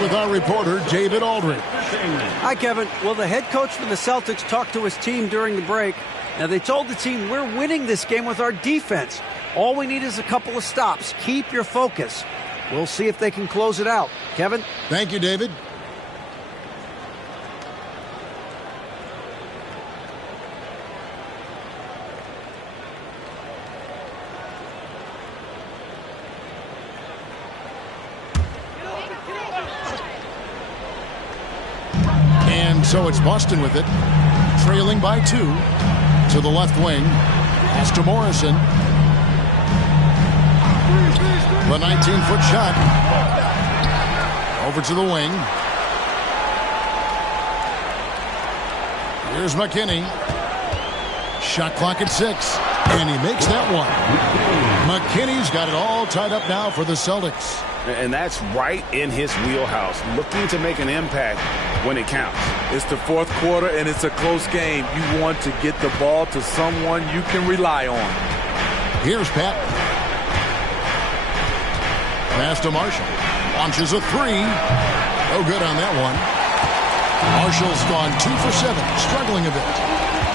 With our reporter, David Aldridge. Hi, Kevin. Well, the head coach for the Celtics talked to his team during the break. Now, they told the team, we're winning this game with our defense. All we need is a couple of stops. Keep your focus. We'll see if they can close it out. Kevin? Thank you, David. So it's Boston with it, trailing by 2 to the left wing. Pass to Morrison. The 19-foot shot. Over to the wing. Here's McKinney. Shot clock at 6. And he makes that one. McKinney's got it all tied up now for the Celtics. And that's right in his wheelhouse, looking to make an impact when it counts. It's the fourth quarter, and it's a close game. You want to get the ball to someone you can rely on. Here's Pat. Pass to Marshall. Launches a 3. No good on that one. Marshall's gone 2 for 7, struggling a bit.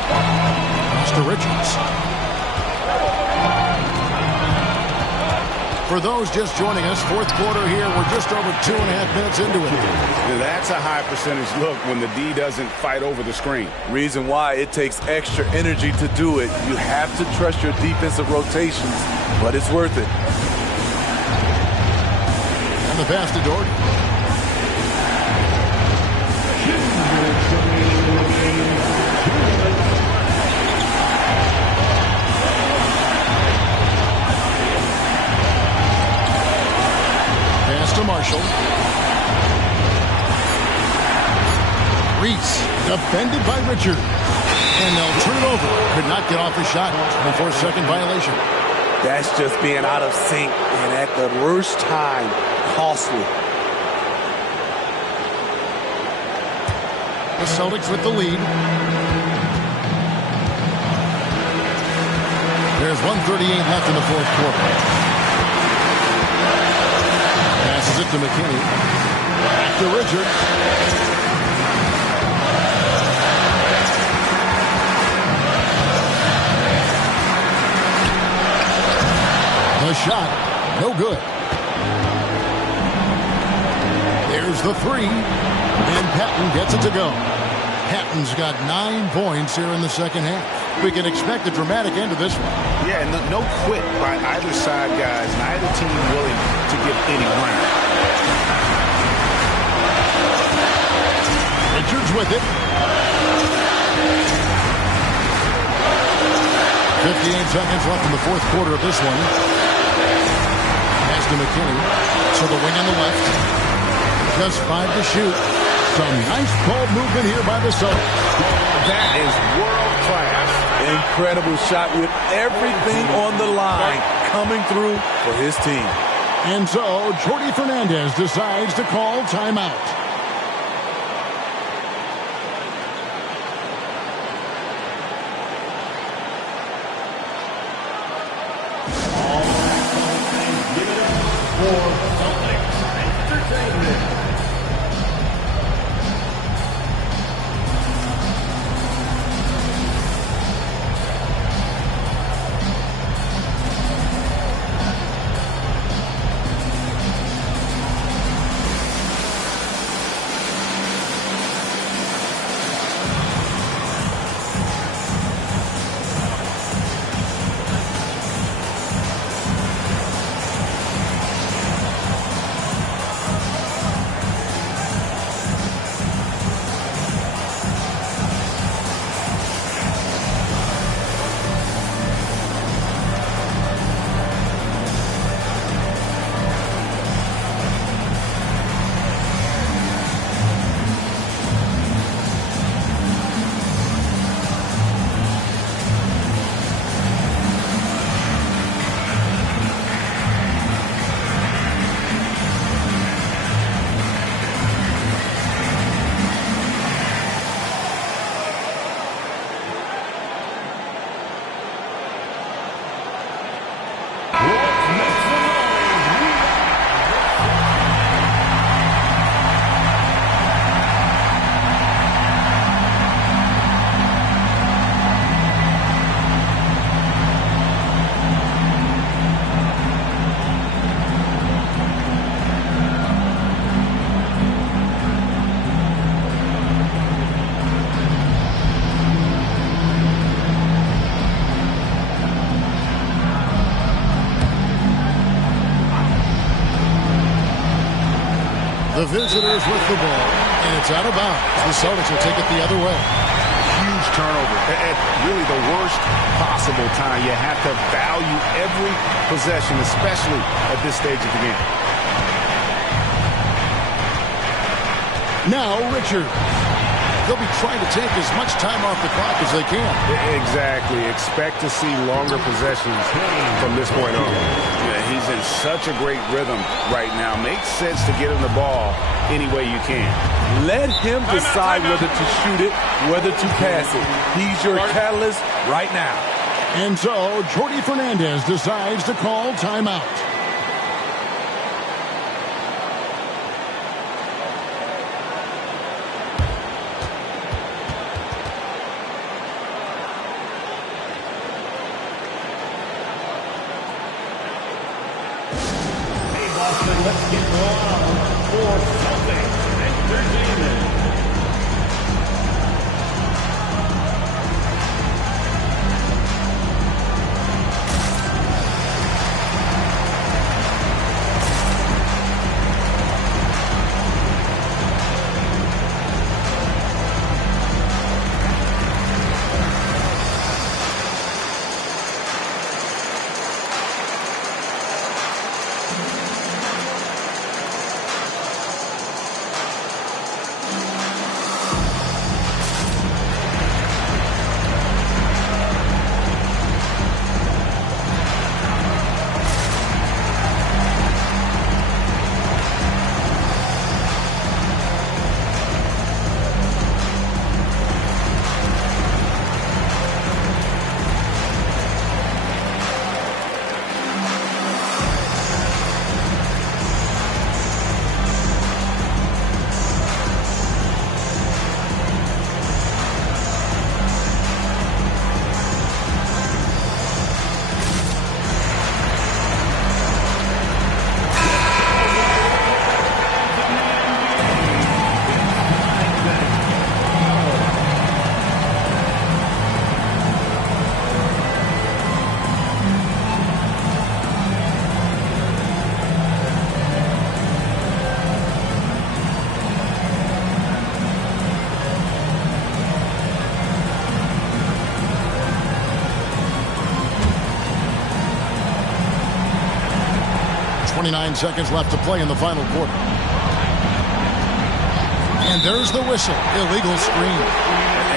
Pass to Richards. For those just joining us, fourth quarter here, we're just over 2.5 minutes into it. That's a high percentage look when the D doesn't fight over the screen. Reason why it takes extra energy to do it. You have to trust your defensive rotations, but it's worth it. And the pass to Dorton. To Marshall. Reese defended by Richard. And they'll turn it over. Could not get off the shot. 24-second violation. That's just being out of sync and at the worst time. Costly. The Celtics with the lead. There's 1:38 left in the fourth quarter. Passes it to McKinney. Back to Richard. The shot, no good. There's the 3. And Patton gets it to go. Patton's got 9 points here in the second half. We can expect a dramatic end to this one. Yeah, and no quit by either side, guys. Neither team willing to give any ground. Richards with it. 58 seconds left in the fourth quarter of this one. Pass to McKinney. To the wing on the left. Just 5 to shoot. Some nice ball movement here by the Celtics. That is world class. Incredible shot with everything on the line coming through for his team. And so Jordi Fernandez decides to call timeout. The visitors with the ball, and it's out of bounds. The Celtics will take it the other way. Huge turnover at really the worst possible time. You have to value every possession, especially at this stage of the game. Now Richards. They'll be trying to take as much time off the clock as they can. Exactly. Expect to see longer possessions from this point on. Yeah, he's in such a great rhythm right now. Makes sense to get him the ball any way you can. Let him decide whether to shoot it, whether to pass it. He's your catalyst right now. And so Jordi Fernandez decides to call timeout. Let's get on for Celtics Entertainment. 29 seconds left to play in the final quarter. And there's the whistle. Illegal screen.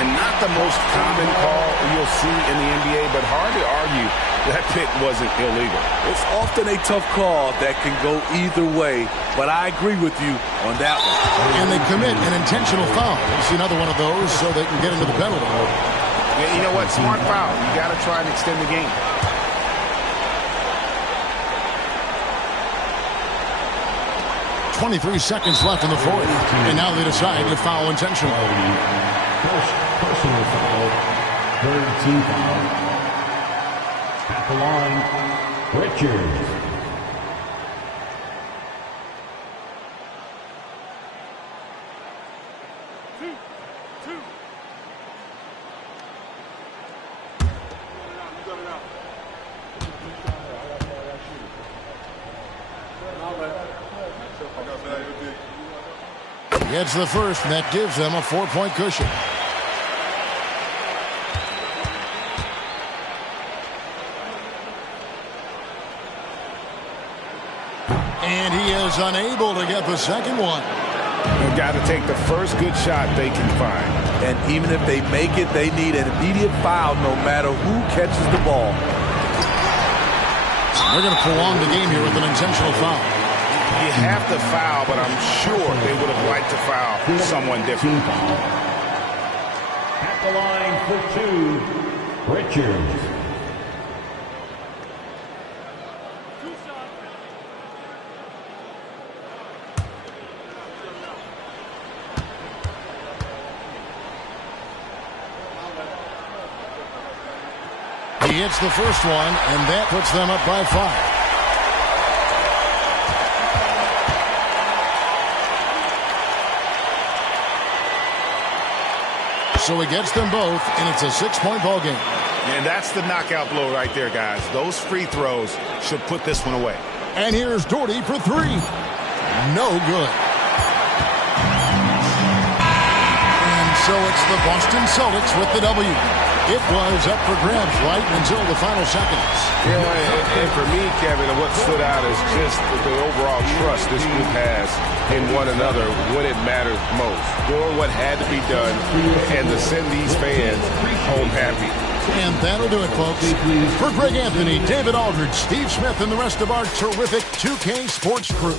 And not the most common call you'll see in the NBA, but hard to argue that pick wasn't illegal. It's often a tough call that can go either way, but I agree with you on that one. And they commit an intentional foul. It's another one of those so they can get into the penalty. Yeah, you know what? Smart foul. You got to try and extend the game. .23 seconds left in the fourth. And now they decide to foul intentionally. Personal foul. Third team foul. At the line, Richards. Gets the first, and that gives them a 4-point cushion. And he is unable to get the second one. They've got to take the first good shot they can find. And even if they make it, they need an immediate foul no matter who catches the ball. They're going to prolong the game here with an intentional foul. You have to foul, but I'm sure they would have liked to foul someone different. At the line for 2, Richards. He hits the first one, and that puts them up by 5. So he gets them both, and it's a 6-point ball game. And that's the knockout blow right there, guys. Those free throws should put this one away. And here's Doherty for 3. No good. And so it's the Boston Celtics with the W. It was up for grabs right until the final seconds. Yeah, and for me, Kevin, what stood out is just the overall trust this group has in one another when it matters most. Doing what had to be done and to send these fans home happy. And that'll do it, folks. For Greg Anthony, David Aldridge, Steve Smith, and the rest of our terrific 2K Sports crew,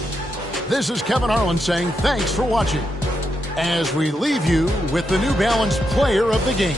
this is Kevin Harlan saying thanks for watching as we leave you with the New Balance Player of the Game.